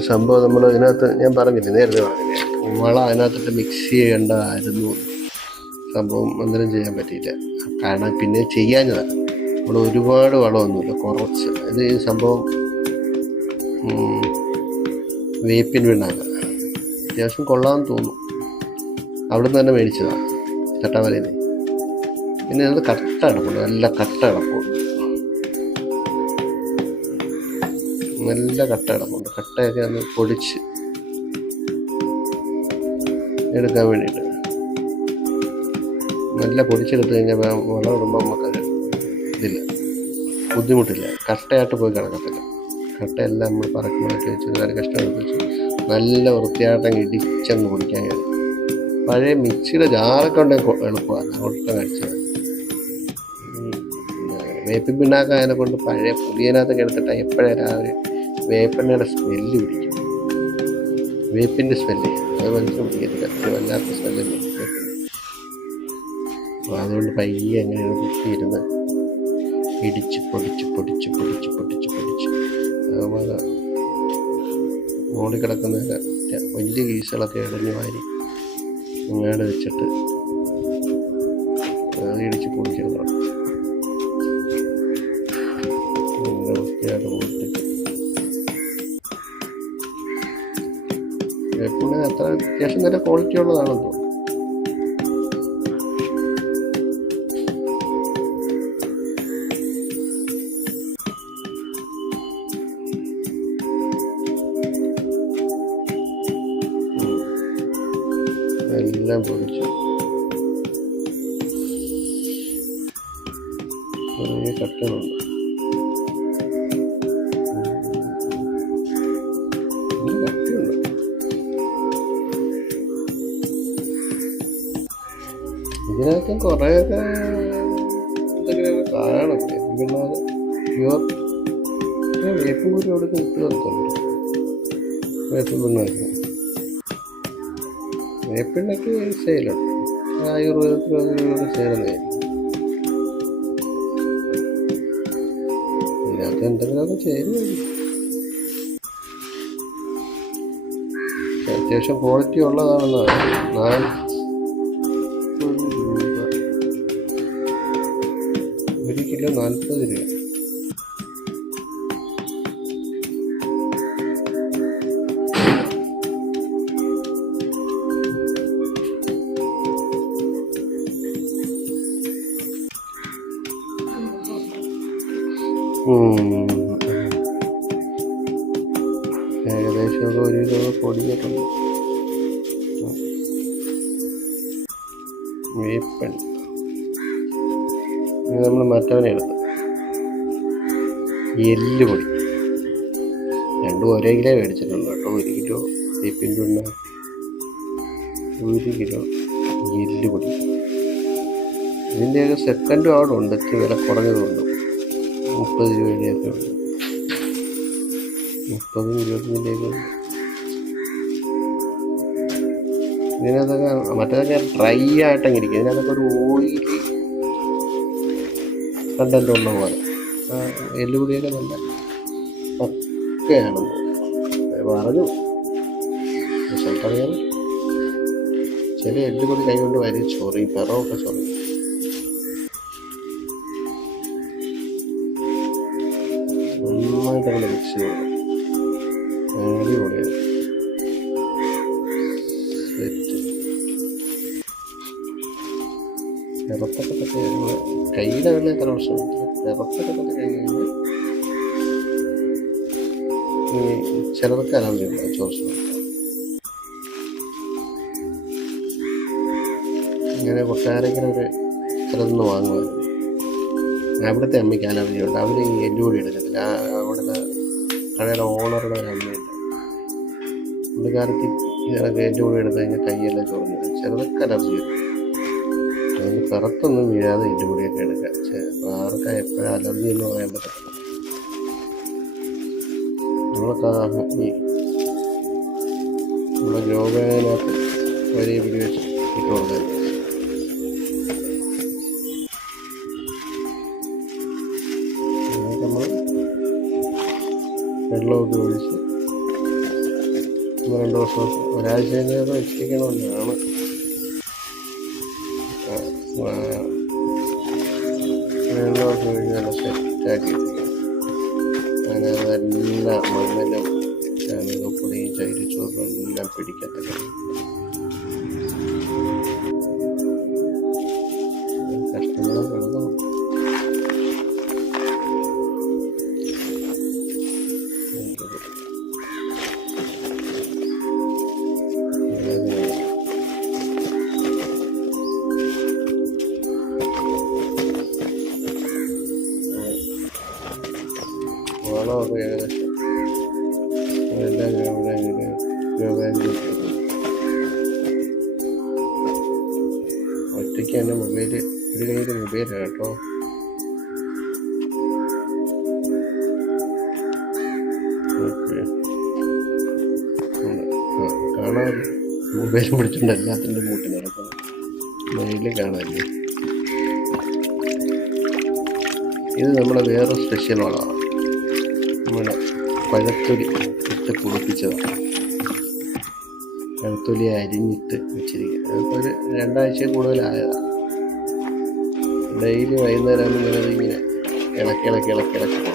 സംഭവം നമ്മൾ ഇതിനകത്ത് ഞാൻ പറഞ്ഞില്ലേ, നേരത്തെ പറഞ്ഞില്ലേ, വളം അതിനകത്തിട്ട് മിക്സ് ചെയ്യേണ്ടതായിരുന്നു. സംഭവം എന്തെങ്കിലും ചെയ്യാൻ പറ്റിയില്ല. കാരണം പിന്നെ ചെയ്യാഞ്ഞതാണ്. നമ്മൾ ഒരുപാട് വളമൊന്നുമില്ല, കുറച്ച്. ഇത് ഈ സംഭവം വേപ്പിൻ പിണ്ണാക്ക് അത്യാവശ്യം കൊള്ളാമെന്ന് തോന്നുന്നു. അവിടെ നിന്ന് തന്നെ മേടിച്ചതാണ് ചട്ടാമലയിൽ. പിന്നെ അത് കട്ട കിടപ്പുണ്ട്, നല്ല കട്ട കിടപ്പുണ്ട്, നല്ല കട്ട കിടപ്പുണ്ട്. കട്ടയൊക്കെ ഒന്ന് പൊടിച്ച് എടുക്കാൻ വേണ്ടിയിട്ട് നല്ല പൊടിച്ചെടുത്ത് കഴിഞ്ഞാൽ വളം ഇടുമ്പോൾ നമുക്കത് ഇതില്ല, ബുദ്ധിമുട്ടില്ല. കട്ടയായിട്ട് പോയി കിടക്കത്തില്ല. കട്ടയെല്ലാം നമ്മൾ പറക്കി മാറ്റി വെച്ച് നല്ല കഷ്ടം വെച്ച് നല്ല വൃത്തിയായിട്ടങ്ങ് ഇടിച്ചങ്ങ് പൊടിക്കാൻ കഴിയും. പഴയ മിക്സിയുടെ ജാറൊക്കെ ഉണ്ടെങ്കിൽ എളുപ്പമാണ്, ഒട്ടും കഴിച്ചത്. വേപ്പിൻ പിണ്ണാക്കായതിനെ കൊണ്ട് പഴയ പുതിയതിനകത്തൊക്കെ എടുത്തിട്ട് എപ്പോഴേ രാവിലെ വേപ്പെണ്ണയുടെ സ്മെല്ല് പിടിക്കും. വേപ്പിൻ്റെ സ്മെല്ല് അത് മനസ്സിലും പിടിക്കത്തില്ല, വല്ലാത്ത സ്മെല്ലല്ലേ വേപ്പിന്. അപ്പോൾ അതുകൊണ്ട് പയ്യെ എങ്ങനെയാണ് കുത്തിയിരുന്ന് ഇടിച്ച് പൊടിച്ച് പൊടിച്ച് പൊടിച്ച് പൊടിച്ച് പൊടിച്ച് അതുപോലെ മുകളിൽ കിടക്കുന്ന വലിയ കീസുകളൊക്കെ ഇടഞ്ഞു വാരി അങ്ങാട് വെച്ചിട്ട് അത് ഇടിച്ച് പൊടിച്ചെടുക്കണം. നല്ല വൃത്തിയായിട്ട് പൊട്ടിച്ച് വേപ്പിന് അത്ര അത്യാവശ്യം നല്ല ക്വാളിറ്റി ഉള്ളതാണെന്ന് തോന്നുന്നു. എല്ലാം പൊടിച്ചു ചെറിയ കട്ടകളുണ്ട്. ഇതിനകത്ത് കുറേയൊക്കെ എന്തെങ്കിലുമൊക്കെ കാണും. പിന്നെ പ്യുവർ വേപ്പ് കൂടി അവിടെ കിട്ടുക നിർത്തുന്നുണ്ട്. വേപ്പ് പിണ്ണാക്ക് വേപ്പിണ്ണയ്ക്ക് സെയിലുണ്ട്. ആയുർവേദത്തിൽ അതിനോട് ചേരുന്നതായിരിക്കും. ഇതിനകത്ത് എന്തെങ്കിലുമൊക്കെ ചേരുമായിരിക്കും. അത്യാവശ്യം ക്വാളിറ്റി ഉള്ളതാണെന്നാണ്. 40 രൂപ, 1 കിലോ 40 രൂപ. ഏകദേശം 1 കിലോ പൊടിഞ്ഞിട്ടുണ്ട്. വേപ്പൻ നമ്മൾ മറ്റവനെ എടുത്തു. എല്ലുപൊടി രണ്ടും ഒരേ കിലോ മേടിച്ചിട്ടുണ്ട് കേട്ടോ. 1 കിലോ വേപ്പിൻ പിണ്ണാക്ക്, 1 കിലോ എല്ലുപൊടി. ഇതിൻ്റെയൊക്കെ സെക്കൻഡും അവിടെ ഉണ്ട്, ഇത്തിരി വില കുറഞ്ഞതുണ്ട്. 30 രൂപയുടെയൊക്കെ ഉണ്ട്, 30, 25-ൻ്റെയൊക്കെ ഉണ്ട്. ഇതിനകത്തൊക്കെ മറ്റേതൊക്കെ ഡ്രൈ ആയിട്ടങ്ങനെ ഇരിക്കും. ഇതിനകത്തൊക്കെ ഒരു ഓയിലി കണ്ടന്റ് ഉള്ള പോലെ. എല്ലുപൊടിയൊക്കെ നല്ല ഒക്കെയാണ് പറഞ്ഞു റിസൾട്ട് അറിയാൻ. ചില എല്ലുപൊടി കൈ കൊണ്ട് വരി ചൊറിയും, പിറവൊക്കെ ചൊറിയും. നന്നായിട്ട് അങ്ങനെ മിക്സ് ചെയ്യണം. അടിപൊളിയാണ്. പിറത്തൊക്കെ തന്നെ കയ്യിലെ വെള്ളം എത്ര പ്രശ്നമില്ല. പിറത്തൊക്കെ തന്നെ കഴിഞ്ഞ് ചിലർക്ക് അലർജിയുണ്ട് ചോർച്ച. ഇങ്ങനെ കൊട്ടാരക്കര ഒരു ചിലതൊന്ന് വാങ്ങുമായിരുന്നു. അവിടുത്തെ അമ്മയ്ക്ക് അലർജിയുണ്ട്. അവർ ഈ എല്ലുപൊടി എടുക്കത്തില്ല. അവിടുത്തെ കടയുടെ ഓണറുടെ ഒരു അമ്മയുണ്ട്. പുള്ളിക്കാരത്തി ഇതൊക്കെ എല്ലുപൊടി എടുത്ത് കഴിഞ്ഞാൽ കൈയെല്ലാം ചൊറിഞ്ഞത്. ചിലതൊക്കെ അലർജി വരും. അതിന് പിറത്തൊന്നും വീഴാതെ എല്ലുപൊടിയൊക്കെ എടുക്കുക. ആർക്കാ എപ്പോഴും അലർജി എന്ന് പറയാൻ പറ്റത്തില്ല. നമ്മുടെ രോഗത്തിനകത്ത് വലിയ പിടി വെച്ച് ഇട്ട് കൊടുക്കുക. നമ്മൾ വെള്ളമൊക്കെ ഒഴിച്ച് 2 ദിവസം ഒരാഴ്ച കഴിഞ്ഞാൽ വെച്ചിരിക്കണമെന്നാണ്. വെള്ളമൊക്കെ ഒഴിച്ച് നല്ല സെറ്റാക്കി അങ്ങനെ അതെല്ലാം മണ്ണിലും ചാണകപ്പൊടിയും ചകിരിച്ചോറും എല്ലാം പിടിക്കത്തക്ക കഷ്ണങ്ങളും വെള്ളം വളമൊക്കെ ഏകദേശം എല്ലാ ഗ്രോബാഗിലും ഒറ്റയ്ക്ക് തന്നെ മൊബൈല് ഒരു കയ്യിൽ മൊബൈലാണ് കേട്ടോ. കാണാൻ മൊബൈൽ പിടിച്ചിട്ടുണ്ട് എല്ലാത്തിൻ്റെ മൂട്ടിൽ നടക്കണം. മൊബൈലിൽ കാണാനില്ല. ഇത് നമ്മുടെ വേറെ സ്പെഷ്യൽ വളമാണ്. നമ്മുടെ പഴത്തൊലി ഇട്ട് കുളിപ്പിച്ചതാണ്. പഴത്തൊലി അരിഞ്ഞിട്ട് വെച്ചിരിക്കുക. അതിപ്പോൾ ഒരു 2 ആഴ്ച കൂടുതലായതാണ്. ഡെയിലി വൈകുന്നേരം ഇങ്ങനെ ഇളക്കി കൊടുക്കും.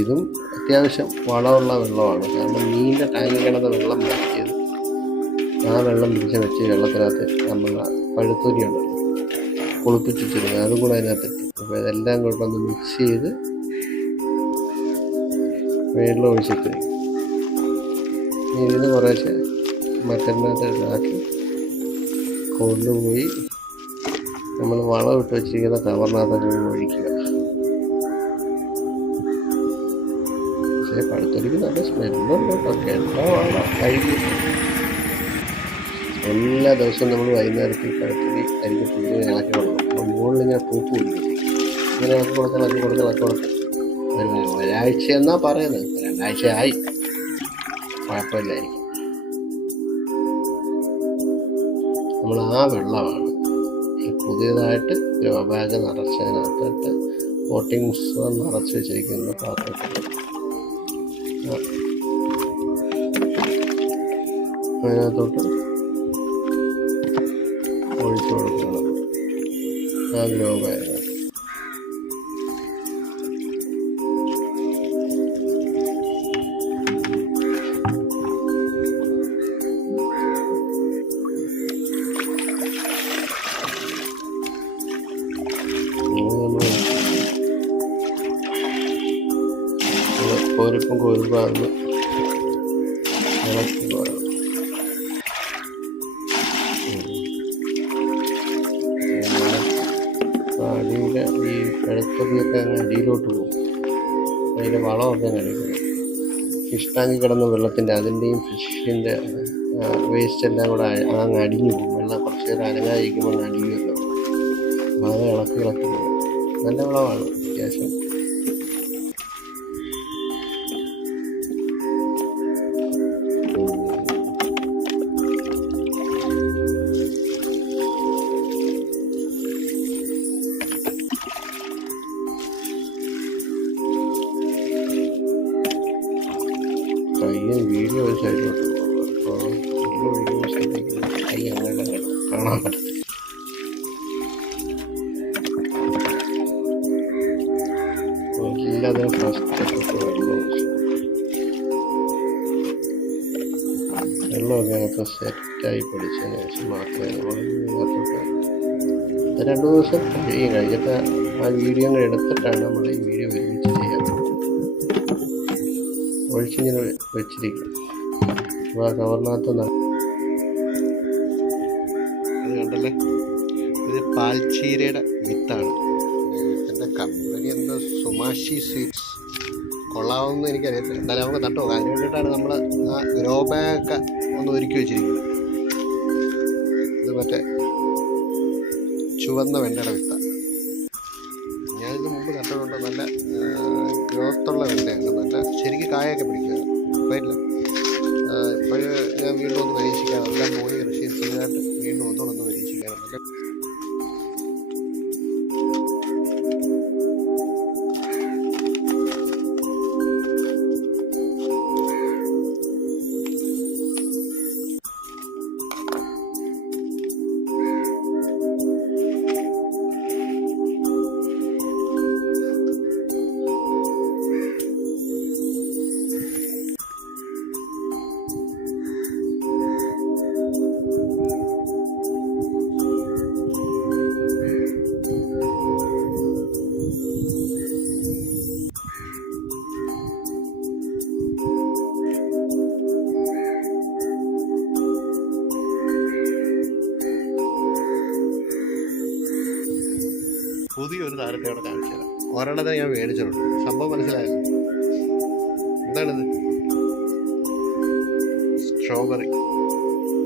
ഇതും അത്യാവശ്യം വളമുള്ള വെള്ളമാണ്. കാരണം മീനിൻ്റെ ടാങ്കിൽ കിടന്ന വെള്ളം മാറ്റിയത് ആ വെള്ളം പിടിച്ച് വെച്ച് വെള്ളത്തിനകത്ത് നമ്മൾ പഴുത്തൊലി ഉണ്ടല്ലോ കുളിപ്പിച്ച് വെച്ചിരുന്നത് അതും കൂടെ അതിനകത്തിട്ട്. അപ്പോൾ ഇതെല്ലാം കൊണ്ടൊന്ന് മിക്സ് ചെയ്ത് വെള്ളം ഒഴിച്ചിട്ട് ഇതിന് കുറേശ്ശെ മറ്റന്നകത്ത് ആക്കി കൊണ്ടുപോയി നമ്മൾ വളം ഇട്ട് വെച്ചിരിക്കുന്ന കവറിനകത്തൊക്കെ ഒഴിക്കുക. പക്ഷേ പഴുത്തൊലിക്ക് നല്ല സ്മെല്ലുണ്ട് കേട്ടോ. കേട്ടോ കഴുകി എല്ലാ ദിവസവും നമ്മൾ വൈകുന്നേരത്തിൽ പഴുത്തൊലി അരിക്കത്തില്ല ഇളക്കി കൊടുക്കണം. അപ്പോൾ മുകളിൽ ഇങ്ങനെ പൂപ്പ് പിടിക്കും. ഇങ്ങനെ ഇളക്കി കൊടുത്ത് ഒരാഴ്ച എന്നാ പറയുന്നത്. 2 ആഴ്ച ആയി, കുഴപ്പമില്ലായിരിക്കും. നമ്മൾ ആ വെള്ളമാണ് ഈ പുതിയതായിട്ട് ഗ്രോബാഗ് നിറച്ചതിനകത്തിട്ട് പോട്ടിംഗ് മിശ്രം നിറച്ച് വെച്ചിരിക്കുന്ന പാത്രത്തിൽ അതിനകത്തോട്ട് ഒഴിച്ചു കൊടുക്കണം. ആ ഗ്രോബാഗ് കോരിപ്പാകുന്ന ഇളക്കി പോകണം. കൊതിയൊക്കെ അങ്ങ് അടിയിലോട്ട് പോകും. അതിൻ്റെ വളമൊക്കെ കഴിക്കും. ഫിഷ് ടാങ്കിൽ കിടന്ന വെള്ളത്തിൻ്റെ അതിൻ്റെയും ഫിഷിൻ്റെ വേസ്റ്റ് എല്ലാം കൂടെ അങ്ങ് അടിഞ്ഞു പോകും. വെള്ളം കുറച്ച് നേരം അനങ്ങാതിരിക്കുമ്പോൾ അങ്ങ് അടിയുമല്ലോ. അപ്പോൾ അത് ഇളക്കി പോകും. നല്ല വളമാണ് അത്യാവശ്യം. കയ്യും വീഡിയോ ഒരു സൈഡിലോട്ട് പോകും. അപ്പോൾ വീഡിയോ സൈഡിലേക്ക് കൈ അങ്ങനെ കാണാൻ പറ്റും. എല്ലാത്തിനും ഫസ്റ്റ് വെള്ളമൊക്കെ അകത്ത് സെറ്റായി പിടിച്ചതിന് ശേഷം മാത്രമേ നമ്മൾ 2 ദിവസം ചെയ്യും. കഴിഞ്ഞിട്ട് ആ വീഡിയോ എടുത്തിട്ടാണ് നമ്മൾ ഈ വീഡിയോ ഒരുമിച്ച് ചെയ്യാൻ ഒഴിച്ചിങ്ങനെ വെച്ചിരിക്കും. അപ്പോൾ ആ കവറിനകത്ത് അത് കണ്ടല്ലേ, ഇത് പാൽച്ചീരയുടെ വിത്താണ്. എൻ്റെ കമ്പനി എന്താ സുമാഷി സ്വീറ്റ്സ്, കൊള്ളാമെന്ന് എനിക്കറിയത്തില്ല. എന്തായാലും നമുക്ക് നട്ടു നോക്കാം. അതിന് വേണ്ടിയിട്ടാണ് നമ്മൾ ആ ഗ്രോ ബാഗൊക്കെ ഒന്ന് ഒരുക്കി വെച്ചിരിക്കുന്നത്. ഇത് മറ്റേ ചുവന്ന വെണ്ടയുടെ വിത്താണ്. ഞാനിത് മുമ്പ് നട്ടിട്ടുണ്ട്. നല്ല ഗ്രോത്തുള്ള വെണ്ടയാണ്. നല്ല ശരിക്കും കായൊക്കെ പിടിക്കുക. ഇപ്പോഴില്ല, ഇപ്പോഴും ഞാൻ വീണ്ടും ഒന്ന് പരീക്ഷിക്കാം. എല്ലാം പോയി കൃഷി ചെയ്തിട്ട് വീണ്ടും ഒന്നുകൂടെ പരീക്ഷിക്കാം. നല്ല പുതിയൊരു താരത്തെ അവിടെ കാണിച്ചു തരാം. ഒരെണ്ണത്തെ ഞാൻ മേടിച്ചിട്ടുണ്ട്. സംഭവം മനസ്സിലായല്ലോ. എന്താണിത്? സ്ട്രോബെറി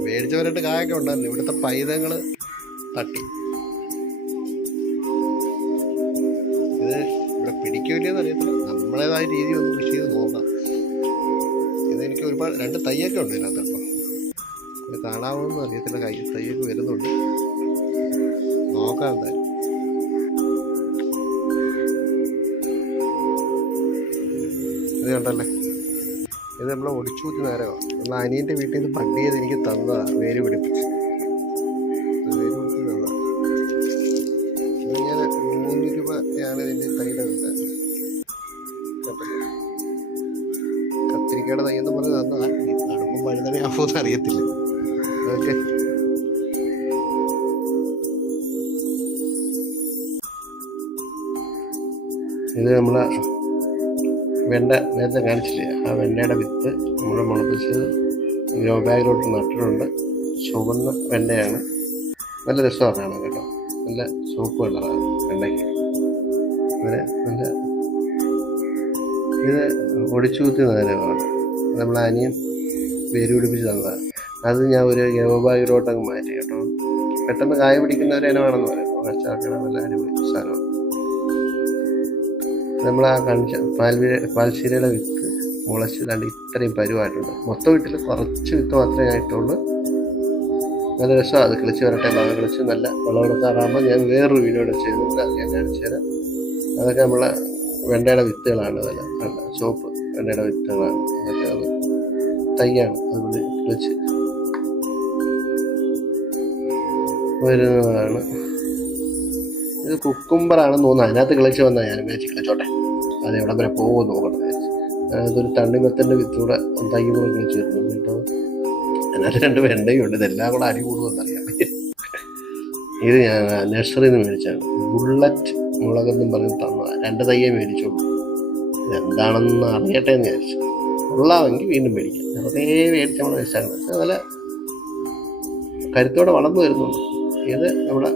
മേടിച്ചവരായിട്ട് കായൊക്കെ ഉണ്ടായിരുന്നു. ഇവിടുത്തെ പൈതങ്ങൾ തട്ടി. ഇത് ഇവിടെ പിടിക്കില്ലെന്ന് അറിയത്തില്ല. നമ്മളേതായ രീതി ഒന്ന് കൃഷി ചെയ്ത് നോക്കാം. ഇതെനിക്ക് ഒരുപാട് 2 തൈയൊക്കെ ഉണ്ട് ഇതിനകത്ത് കേട്ടോ. ഇത് കാണാമെന്ന് അറിയത്തില്ല. തൈയൊക്കെ വരുന്നുണ്ട്. നോക്കാം എന്തായാലും. ഇത് കണ്ടല്ലേ, ഇത് നമ്മൾ ഒടിച്ചൂത്തി നേരമാണ്. നമ്മൾ അനിയൻ്റെ വീട്ടിൽ നിന്ന് പണ്ട് ചെയ്ത് എനിക്ക് തന്നതാണ്. വേര് പിടിപ്പിച്ച് തന്നതാണ്. ഞാൻ 3 രൂപയാണ് ഇതിൻ്റെ തൈയുടെ വില. കത്തിരിക്കയുടെ തൈ എന്ന് പറഞ്ഞ് തന്നതാണ്. തണുപ്പും വഴുതനയാകുമെന്ന് അറിയത്തില്ല. ഓക്കെ, ഇത് നമ്മളെ വെണ്ട നേരത്തെ കാണിച്ചില്ലേ, ആ വെണ്ടയുടെ വിത്ത് നമ്മൾ മുളപ്പിച്ച് ഗ്രോ ബാഗിലോട്ട് നട്ടിട്ടുണ്ട്. ചുവന്ന വെണ്ടയാണ്. നല്ല രസമാണ് കാണാൻ കേട്ടോ. നല്ല ചുവപ്പ് കളറാണ് വെണ്ടയ്ക്ക്. അങ്ങനെ നല്ല ഇത് ഒടിച്ചു കുത്തി നേരമാണ്. നമ്മൾ അനിയൻ വേര് പിടിപ്പിച്ച് തന്നതാണ്. അത് ഞാൻ ഒരു ഗ്രോ ബാഗിലോട്ടങ്ങ് മാറ്റി കേട്ടോ. പെട്ടെന്ന് കായ പിടിക്കുന്ന ഒരു ഇനമാണെന്ന് പറയാം. കച്ചാക്കട നല്ല അടിപൊളി സാധനമാണ്. നമ്മൾ ആ കാണിച്ച പാൽശീരയുടെ വിത്ത് മുളച്ചില്ലാണ്ട് ഇത്രയും പരുവായിട്ടുണ്ട്. മൊത്തം വീട്ടിൽ കുറച്ച് വിത്ത് മാത്രമേ ആയിട്ടുള്ളൂ. നല്ല രസമാണ്. അത് കിളിച്ച് വരട്ടെ. മഴ കിളിച്ച് നല്ല വിളവെടുക്കാറാകുമ്പോൾ ഞാൻ വേറൊരു വീഡിയോ ചെയ്തിട്ടുണ്ട്. അത് ഞാൻ കാണിച്ചു തരാം. അതൊക്കെ നമ്മളെ വെണ്ടയുടെ വിത്തുകളാണ്. അതെല്ലാം നല്ല ചുവപ്പ് വെണ്ടയുടെ വിത്തുകളാണ്. അതൊക്കെ അത് തൈയാണ്. അതുകൊണ്ട് കിളിച്ച് വരുന്നതാണ്. ഇത് കുക്കുംബറാണെന്ന് തോന്നുന്നു. അതിനകത്ത് കിളിച്ച് വന്നാൽ ഞാൻ വിചാരിച്ച് കിളിച്ചോട്ടെ, അത് എവിടെ വരെ പോകുമെന്ന് നോക്കട്ടെ. അതൊരു തണ്ണിമത്തൻ്റെ വിത്തൂടെ തൈ കൂടെ കിളിച്ച് വരുന്നുണ്ട് കേട്ടോ. അതിനകത്ത് 2 വെണ്ടയും ഉണ്ട്. ഇതെല്ലാം കൂടെ അരി കൂടുമെന്നറിയാൻ പറ്റും. ഇത് ഞാൻ നഴ്സറിയിൽ നിന്ന് മേടിച്ചാണ്. ബുള്ളറ്റ് മുളകെന്നും പറഞ്ഞ് തന്നതാണ്. 2 തയ്യേ മേടിച്ചോളൂ. ഇതെന്താണെന്ന് അറിയട്ടെ എന്ന് വിചാരിച്ചു. കൊള്ളാമെങ്കിൽ വീണ്ടും മേടിക്കാം. വെറുതെ മേടിച്ച് നമ്മൾ വെച്ചാണ്. നല്ല കരുത്തോടെ വളർന്നു വരുന്നുണ്ട്. ഇത് നമ്മുടെ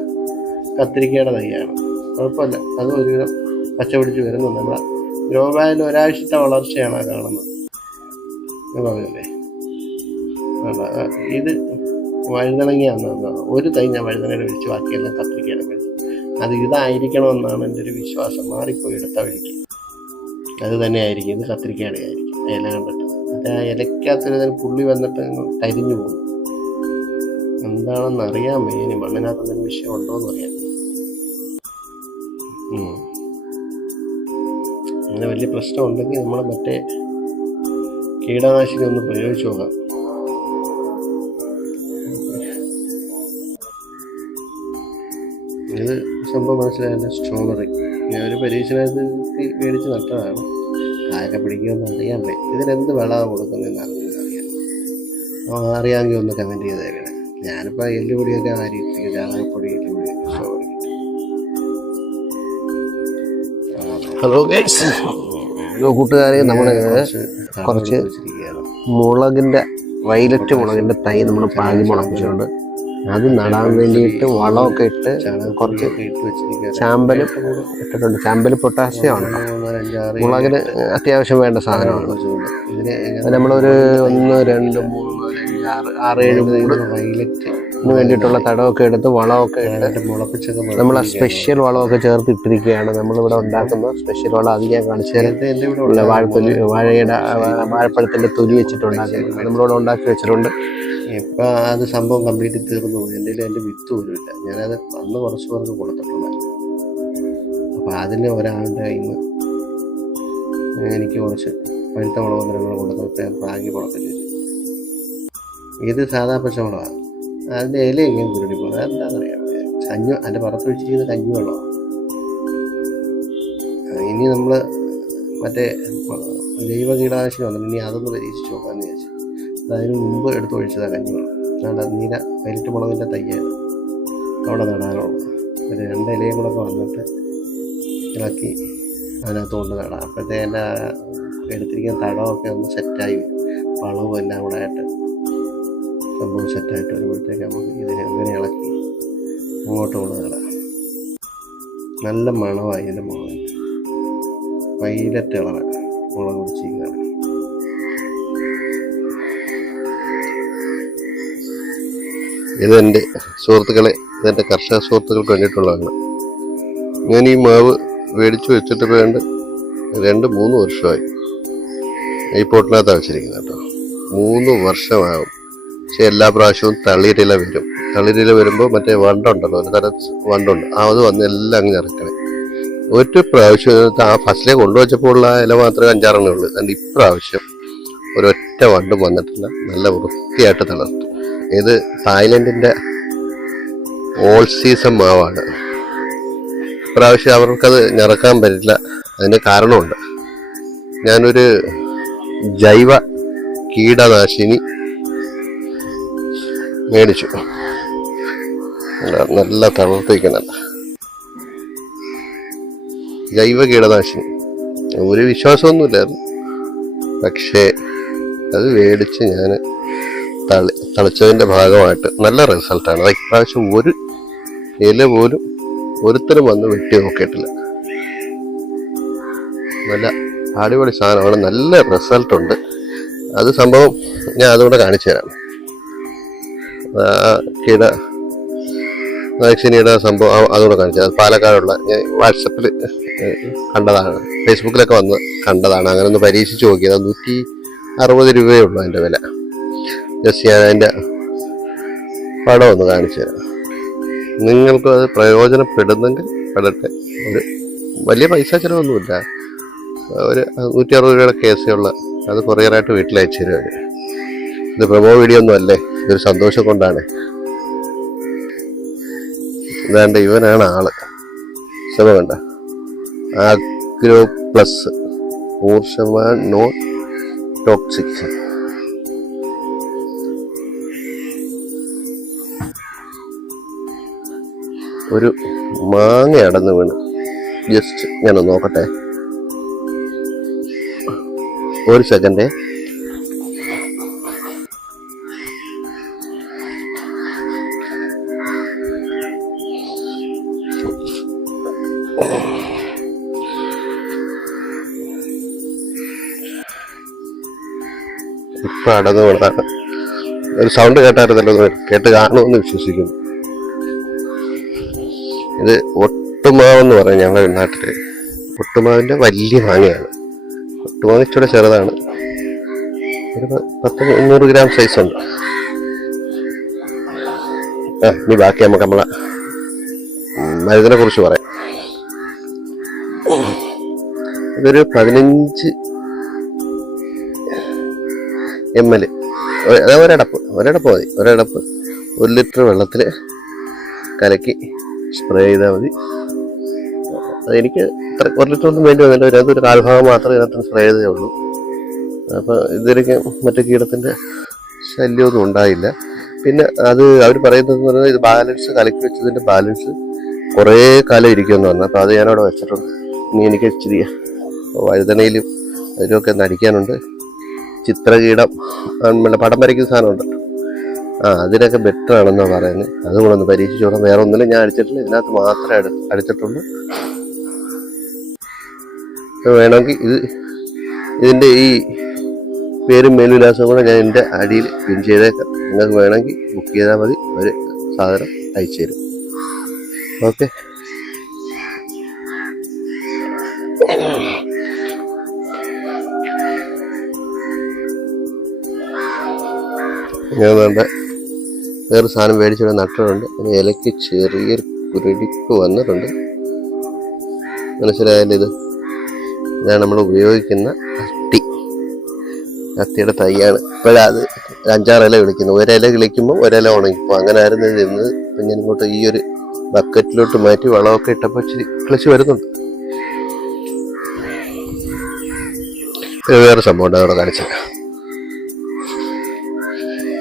കത്തിരിക്കയുടെ തൈയാണ്. കുഴപ്പമില്ല. അത് ഒരുവിധം പച്ച പിടിച്ച് വരുന്നുണ്ട്. നമ്മളെ ഗ്രോ ബാഗിൽ ഒരാഴ്ചത്തെ വളർച്ചയാണ് കാണുന്നത്. പറഞ്ഞല്ലേ ഇത് വഴുതനങ്ങയാന്ന് ഒരു തൈ ഞാൻ വഴുതനയുടെ വിളിച്ച് ബാക്കിയെല്ലാം കത്തിരിക്കുകയാണ് കഴിച്ചത്. അത് ഇതായിരിക്കണമെന്നാണ് എൻ്റെ ഒരു വിശ്വാസം. മാറിപ്പോയി എടുത്ത വഴിക്ക് അത് തന്നെ ആയിരിക്കും. ഇത് കത്തിരിക്കയുടെ ആയിരിക്കും ഇല കണ്ടിട്ട്. അത് ആ ഇലയ്ക്കകത്തൊരു പുള്ളി വന്നിട്ട് കരിഞ്ഞു പോകും. എന്താണെന്ന് അറിയാൻ വയ്യ. ഇനി മണ്ണിനകത്ത് എന്തെങ്കിലും വിഷയം ഉണ്ടോയെന്ന് അറിയാം. അങ്ങനെ വലിയ പ്രശ്നം ഉണ്ടെങ്കിൽ നമ്മൾ മറ്റേ കീടനാശിനി ഒന്ന് പ്രയോഗിച്ചു നോക്കാം. ഇത് സംഭവം മനസ്സിലായല്ലോ. സ്ട്രോബെറി ഞാനൊരു പരീക്ഷണത്തിൽ മേടിച്ച് നട്ടതാണ്. ആരൊക്കെ പിടിക്കുമെന്ന് അറിയാൻ പറ്റും. ഇതിനെന്ത് വളമാണ് കൊടുക്കുന്നതെന്ന് അറിയാം. അറിയാമെങ്കിൽ ഒന്ന് കമൻറ്റ് ചെയ്തേക്കണേ. ഞാനിപ്പോൾ എല്ലുപൊടിയൊക്കെ ആരിയിരിക്കും. ചാണകപ്പൊടി, എല്ലുപൊടിയൊക്കെ സ്ട്രോബെറി. ഹലോ ഗൈസ്, കൂട്ടുകാരെ, നമ്മൾ കുറച്ച് മുളകിൻ്റെ വയലറ്റ് മുളകിൻ്റെ തൈ നമ്മൾ പാകി മുളപ്പിച്ചിട്ടുണ്ട്. അത് നടാൻ വേണ്ടിയിട്ട് വളമൊക്കെ ഇട്ട് കുറച്ച് ചാമ്പലും ഇട്ടിട്ടുണ്ട്. ചാമ്പല് പൊട്ടാസ്യമാണ് മുളകിന് അത്യാവശ്യം വേണ്ട സാധനമാണ്. നമ്മളൊരു 1 2 3 4 5 6 7 വയലറ്റിന് വേണ്ടിയിട്ടുള്ള തടമൊക്കെ എടുത്ത് വളമൊക്കെ ഇട്ട് മുളപ്പിച്ചത് നമ്മൾ ആ സ്പെഷ്യൽ വളമൊക്കെ ചേർത്ത് ഇട്ടിരിക്കുകയാണ്. നമ്മളിവിടെ ഉണ്ടാക്കുന്ന സ്പെഷ്യൽ വളം അത് ഞാൻ കാണിച്ചു തരാം. വാഴപ്പഴത്തിൻ്റെ തൊലി വെച്ചിട്ടുണ്ടാക്കുന്നത് നമ്മളിവിടെ ഉണ്ടാക്കി വെച്ചിട്ടുണ്ട്. ഇപ്പം അത് സംഭവം കംപ്ലീറ്റ് തീർന്നു പോയി. എൻ്റെ വിത്ത് പോലും ഇല്ല. ഞാനത് അന്ന് കുറച്ച് പേർക്ക് കൊടുത്തിട്ടുണ്ടായിരുന്നു. അപ്പം അതിന് ഒരാളുടെ കയ്യിൽ നിന്ന് എനിക്ക് കുറച്ച് പഴുത്ത മുളക് കൊടുത്തിട്ട് പാകി മുളപ്പിച്ച് വെച്ചു. ഇത് സാധാ പച്ചമുളകാണ്. അതിൻ്റെ ഇല എങ്ങനെ കുരുടി പോകുന്നത് അതെന്താണെന്നറിയാം. അതിൻ്റെ പുറത്ത് വെച്ചിരിക്കുന്ന കഞ്ഞിവെള്ളമാണ്. ഇനി നമ്മൾ മറ്റേ ജൈവ കീടനാശിനി വന്നിട്ട് ഇനി അതൊന്ന് പരീക്ഷിച്ച് നോക്കാമെന്ന് വിചാരിച്ചു. അതിന് മുമ്പ് എടുത്തൊഴിച്ചതാണ് കഞ്ഞിവെള്ളം. അതുകൊണ്ട് നീല വയലറ്റ് മുളകിൻ്റെ തയ്യാണ് അവിടെ നടാനുള്ളത്. ഒരു 2 ഇലയും കൂടെ ഒക്കെ വന്നിട്ട് ഇളക്കി അതിനകത്ത് കൊണ്ട് നടാം. അപ്പോഴത്തെ എൻ്റെ എടുത്തിരിക്കുന്ന തടമൊക്കെ ഒന്ന് സെറ്റായി വരും. വളവും എല്ലാം കൂടെ ആയിട്ട് സംഭവം സെറ്റായിട്ട് വരുമ്പോഴത്തേക്ക് നമുക്ക് ഇതിനെ അങ്ങനെ ഇളക്കി അങ്ങോട്ട് കൊണ്ട് നടാം. നല്ല മണമായി എൻ്റെ മുളക്. വയലറ്റ് കളറ് മുളക് പിടിച്ചിരിക്കുകയാണ്. ഇതെൻ്റെ സുഹൃത്തുക്കളെ, ഇതെൻ്റെ കർഷക സുഹൃത്തുക്കൾക്ക് വേണ്ടിയിട്ടുള്ളതാണ്. ഞാൻ ഈ മാവ് മേടിച്ച് വെച്ചിട്ട് വേണ്ട 2-3 വർഷമായി. ഈ പോട്ടിനകത്താണ് വെച്ചിരിക്കുന്നത് കേട്ടോ. 3 വർഷമാകും. പക്ഷെ എല്ലാ പ്രാവശ്യവും തളിരില വരും. തളിരില വരുമ്പോൾ മറ്റേ വണ്ടുണ്ടല്ലോ, ഒരു തരം വണ്ടുണ്ട്. അത് വന്ന് എല്ലാം അങ്ങ് ഇറക്കണേ. ഒരു പ്രാവശ്യം ആ ഫസ്റ്റിലെ കൊണ്ടുവച്ചപ്പോൾ ഉള്ള ഇല മാത്രമേ 5-6 ഉള്ളൂ. അതുകൊണ്ട് ഇപ്രാവശ്യം ഒരൊറ്റ വണ്ടും വന്നിട്ടില്ല. നല്ല വൃത്തിയായിട്ട് തളർത്തു. ഇത് തായ്ലൻഡിൻ്റെ ഓൾ സീസൺ മാവാണ്. ഇപ്രാവശ്യം അവർക്കത് ഞറക്കാൻ പറ്റില്ല. അതിന് കാരണമുണ്ട്. ഞാനൊരു ജൈവ കീടനാശിനി മേടിച്ചു. നല്ല തളർത്തിരിക്കണം. ജൈവ കീടനാശിനി ഒരു വിശ്വാസമൊന്നുമില്ലായിരുന്നു. പക്ഷേ അത് മേടിച്ച് ഞാൻ തളിച്ചതിൻ്റെ ഭാഗമായിട്ട് നല്ല റിസൾട്ടാണ്. അത് ഇപ്രാവശ്യം ഒരു ഇല പോലും ഒരുത്തരും വന്ന് വെട്ടി നോക്കിയിട്ടില്ല. നല്ല അടിപൊളി സാധനമാണ്. നല്ല റിസൾട്ടുണ്ട്. അത് സംഭവം ഞാൻ അതുകൂടെ കാണിച്ചു തരാം. കീട വാക്സിനിയുടെ സംഭവം അതുകൂടെ കാണിച്ചു തരാം. പാലക്കാടുള്ള ഞാൻ വാട്സപ്പിൽ കണ്ടതാണ്, ഫേസ്ബുക്കിലൊക്കെ വന്ന് കണ്ടതാണ്. അങ്ങനെ ഒന്ന് പരീക്ഷിച്ച് നോക്കിയത്. 160 രൂപയേ ഉള്ളൂ അതിൻ്റെ വില. ജസ്റ്റ് ഞാൻ അതിൻ്റെ പടം ഒന്ന് കാണിച്ചു തരാം. നിങ്ങൾക്കും അത് പ്രയോജനപ്പെടുന്നെങ്കിൽ പെടട്ടെ. ഒരു വലിയ പൈസ ചിലവൊന്നുമില്ല. ഒരു 160 രൂപയുടെ കേസേ ഉള്ള. അത് കൊറിയറായിട്ട് വീട്ടിൽ അയച്ചു തരുവാണ്. ഇത് പ്രൊമോ വീഡിയോ ഒന്നും അല്ലേ, ഇതൊരു സന്തോഷം കൊണ്ടാണ്. ഇതാണ്ട് ഇവനാണ് ആള്. സമയം വേണ്ട. ആഗ്രോ പ്ലസ് ഊർഷമാൻ നോൺ ടോക്സിക്. ഒരു മാങ്ങ അടന്ന് വീണ്. ജസ്റ്റ് ഞാനൊന്ന് നോക്കട്ടെ, ഒരു സെക്കൻഡേ. ഇപ്പം അടന്നു കൊണ്ടാണ്. ഒരു സൗണ്ട് കേട്ടായിരുന്നല്ലോ, കേട്ട് കാണുമെന്ന് വിശ്വസിക്കുന്നു. ഇത് ഒട്ടുമാവെന്ന് പറയും ഞങ്ങളുടെ നാട്ടില്. ഒട്ടുമാവിന്റെ വലിയ മാങ്ങയാണ്. ഒട്ടുമാവ് ഇച്ചിരി ചെറുതാണ്, ഒരു 10-100 ഗ്രാം സൈസ് ഉണ്ട്. ഇനി ബാക്കി നമുക്ക് നമ്മളെ മരുന്നിനെ കുറിച്ച് പറയാം. ഇതൊരു 15 ml, ഒരടപ്പ് മതി. ഒരടപ്പ് 1 ലിറ്റർ വെള്ളത്തിൽ കലക്കി സ്പ്രേ ചെയ്താൽ മതി. അതെനിക്ക് 1 ലിറ്റർ ഒന്നും വേണ്ടി വന്നില്ല, അതിനകത്തൊരു കാൽഭാഗം മാത്രമേ ഇതിനകത്ത് സ്പ്രേ ചെയ്തേ ഉള്ളൂ. അപ്പോൾ ഇതിലേക്ക് മറ്റു കീടത്തിൻ്റെ ശല്യമൊന്നും ഉണ്ടായില്ല. പിന്നെ അത് അവർ പറയുന്നതെന്ന് പറഞ്ഞാൽ ഇത് ബാലൻസ് കലക്കി വെച്ചതിൻ്റെ ബാലൻസ് കുറേ കാലം ഇരിക്കുമെന്ന് പറഞ്ഞു. അപ്പോൾ അത് ഞാനവിടെ വെച്ചിട്ടുണ്ട്. ഇനി എനിക്ക് ഇച്ചിരി വഴുതനയിലും അതിലൊക്കെ ഒന്ന് അടിക്കാനുണ്ട്. ചിത്രകീടം പടം വരയ്ക്കുന്ന സാധനമുണ്ട്, അതിനൊക്കെ ബെറ്റർ ആണെന്നാണ് പറയുന്നത്. അതുകൂടെ ഒന്ന് പരീക്ഷിച്ചോളാം. വേറെ ഒന്നിലും ഞാൻ അടിച്ചിട്ടില്ല, ഇതിനകത്ത് മാത്രമേ അടിച്ചിട്ടുള്ളൂ. വേണമെങ്കിൽ ഇതിൻ്റെ ഈ പേരും മേൽവിലാസവും കൂടെ ഞാൻ എൻ്റെ അടിയിൽ പിൻ ചെയ്തേക്കാം. നിങ്ങൾക്ക് വേണമെങ്കിൽ ബുക്ക് ചെയ്താൽ മതി, ഒരു സാധനം അയച്ചു തരും. ഓക്കെ. ഞാൻ വേണ്ട വേറെ സാധനം മേടിച്ചിവിടെ നട്ടിട്ടുണ്ട്. അതിന് ഇലയ്ക്ക് ചെറിയൊരു കുരുടിപ്പ് വന്നിട്ടുണ്ട്. മനസ്സിലായാലും ഇതാണ് നമ്മൾ ഉപയോഗിക്കുന്ന അത്തിയുടെ തൈയാണ്. ഇപ്പോഴത് 5-6 ഇല കിളിക്കുന്നത്. ഒരില കിളിക്കുമ്പോൾ ഒരില ഉണങ്ങിപ്പോൾ അങ്ങനെ ആയിരുന്നു ഇരുന്നത്. ഇപ്പം ഞാൻ ഇങ്ങോട്ട് ഈ ഒരു ബക്കറ്റിലോട്ട് മാറ്റി വളമൊക്കെ ഇട്ടപ്പോൾ ഇച്ചിരി കിളിച്ച് വരുന്നുണ്ട്. വേറെ സംഭവം ഉണ്ട്, അവിടെ കാണിച്ചത്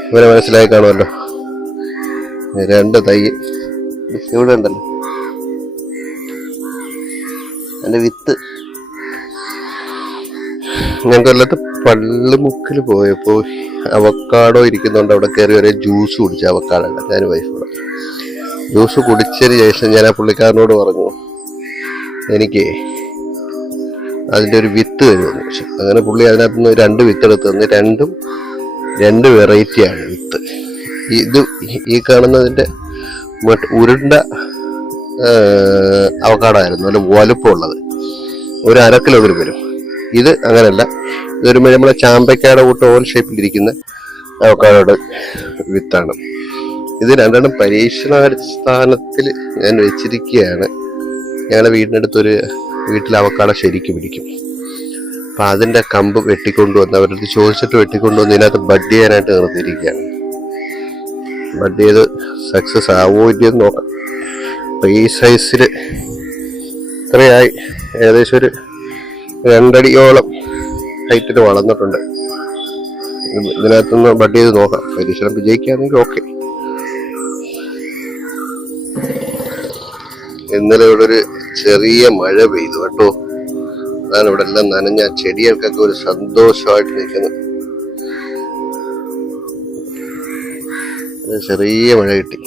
ഇവരെ മനസ്സിലായി കാണുമല്ലോ. 2 തൈ ഇവിടെ ഉണ്ടല്ലോ, അതിൻ്റെ വിത്ത് ഞാൻ കൊല്ലത്ത് പള്ളിമുക്കിൽ പോയപ്പോൾ അവക്കാടോ ഇരിക്കുന്നുണ്ട്. അവിടെ കയറി ഒരേ ജ്യൂസ് കുടിച്ചു. അവക്കാടോ ഞാൻ വൈഫോടെ ജ്യൂസ് കുടിച്ചതിന് ശേഷം ഞാൻ ആ പുള്ളിക്കാരനോട് പറഞ്ഞു എനിക്ക് അതിൻ്റെ ഒരു വിത്ത് തരുമെന്ന് ചോദിച്ചു. അങ്ങനെ പുള്ളി അതിനകത്ത് നിന്ന് 2 വിത്ത് എടുത്ത് തന്നു. രണ്ടും 2 വെറൈറ്റിയാണ് വിത്ത്. ഇത് ഈ കാണുന്നതിൻ്റെ ഉരുണ്ട അവക്കാടായിരുന്നു, നല്ല വലുപ്പമുള്ളത്, ഒരു 1/2 കിലോഗ്രാം വരും. ഇത് അങ്ങനെയല്ല, ഇതൊരു നമ്മളെ ചാമ്പയ്ക്കാടെ കൂട്ട് ഓവൽ ഷേപ്പിലിരിക്കുന്ന അവക്കാടോയുടെ വിത്താണ്. ഇത് രണ്ടെണ്ണം പരീക്ഷണാടിസ്ഥാനത്തിൽ ഞാൻ വെച്ചിരിക്കുകയാണ്. ഞങ്ങളുടെ വീടിനടുത്തൊരു വീട്ടിൽ അവക്കാട ശരിക്കും പിടിക്കും. അപ്പം അതിൻ്റെ കമ്പ് വെട്ടിക്കൊണ്ടുവന്ന് അവരടുത്ത് ചോദിച്ചിട്ട് വെട്ടിക്കൊണ്ടുവന്ന് ഇതിനകത്ത് ബഡ് ചെയ്യാനായിട്ട് നിർത്തിയിരിക്കുകയാണ്. ബഡ് ചെയ്ത് സക്സസ് ആവുമോ ഇല്ലെന്ന് നോക്കാം. അപ്പം ഈ സൈസിൽ ഇത്രയായി, ഏകദേശം ഒരു 2 അടിയോളം ഹൈറ്റിൽ വളർന്നിട്ടുണ്ട്. ഇതിനകത്തുനിന്ന് ബഡ് ചെയ്ത് നോക്കാം. പരീക്ഷണം വിജയിക്കുകയാണെങ്കിൽ ഓക്കെ. ഇന്നലെ ഇവിടെ ഒരു ചെറിയ മഴ പെയ്തു കേട്ടോ. അതാണ് ഇവിടെ എല്ലാം നനഞ്ഞ ചെടികൾക്കൊക്കെ ഒരു സന്തോഷമായിട്ട് നിൽക്കുന്നത്. ചെറിയ മഴ കിട്ടി.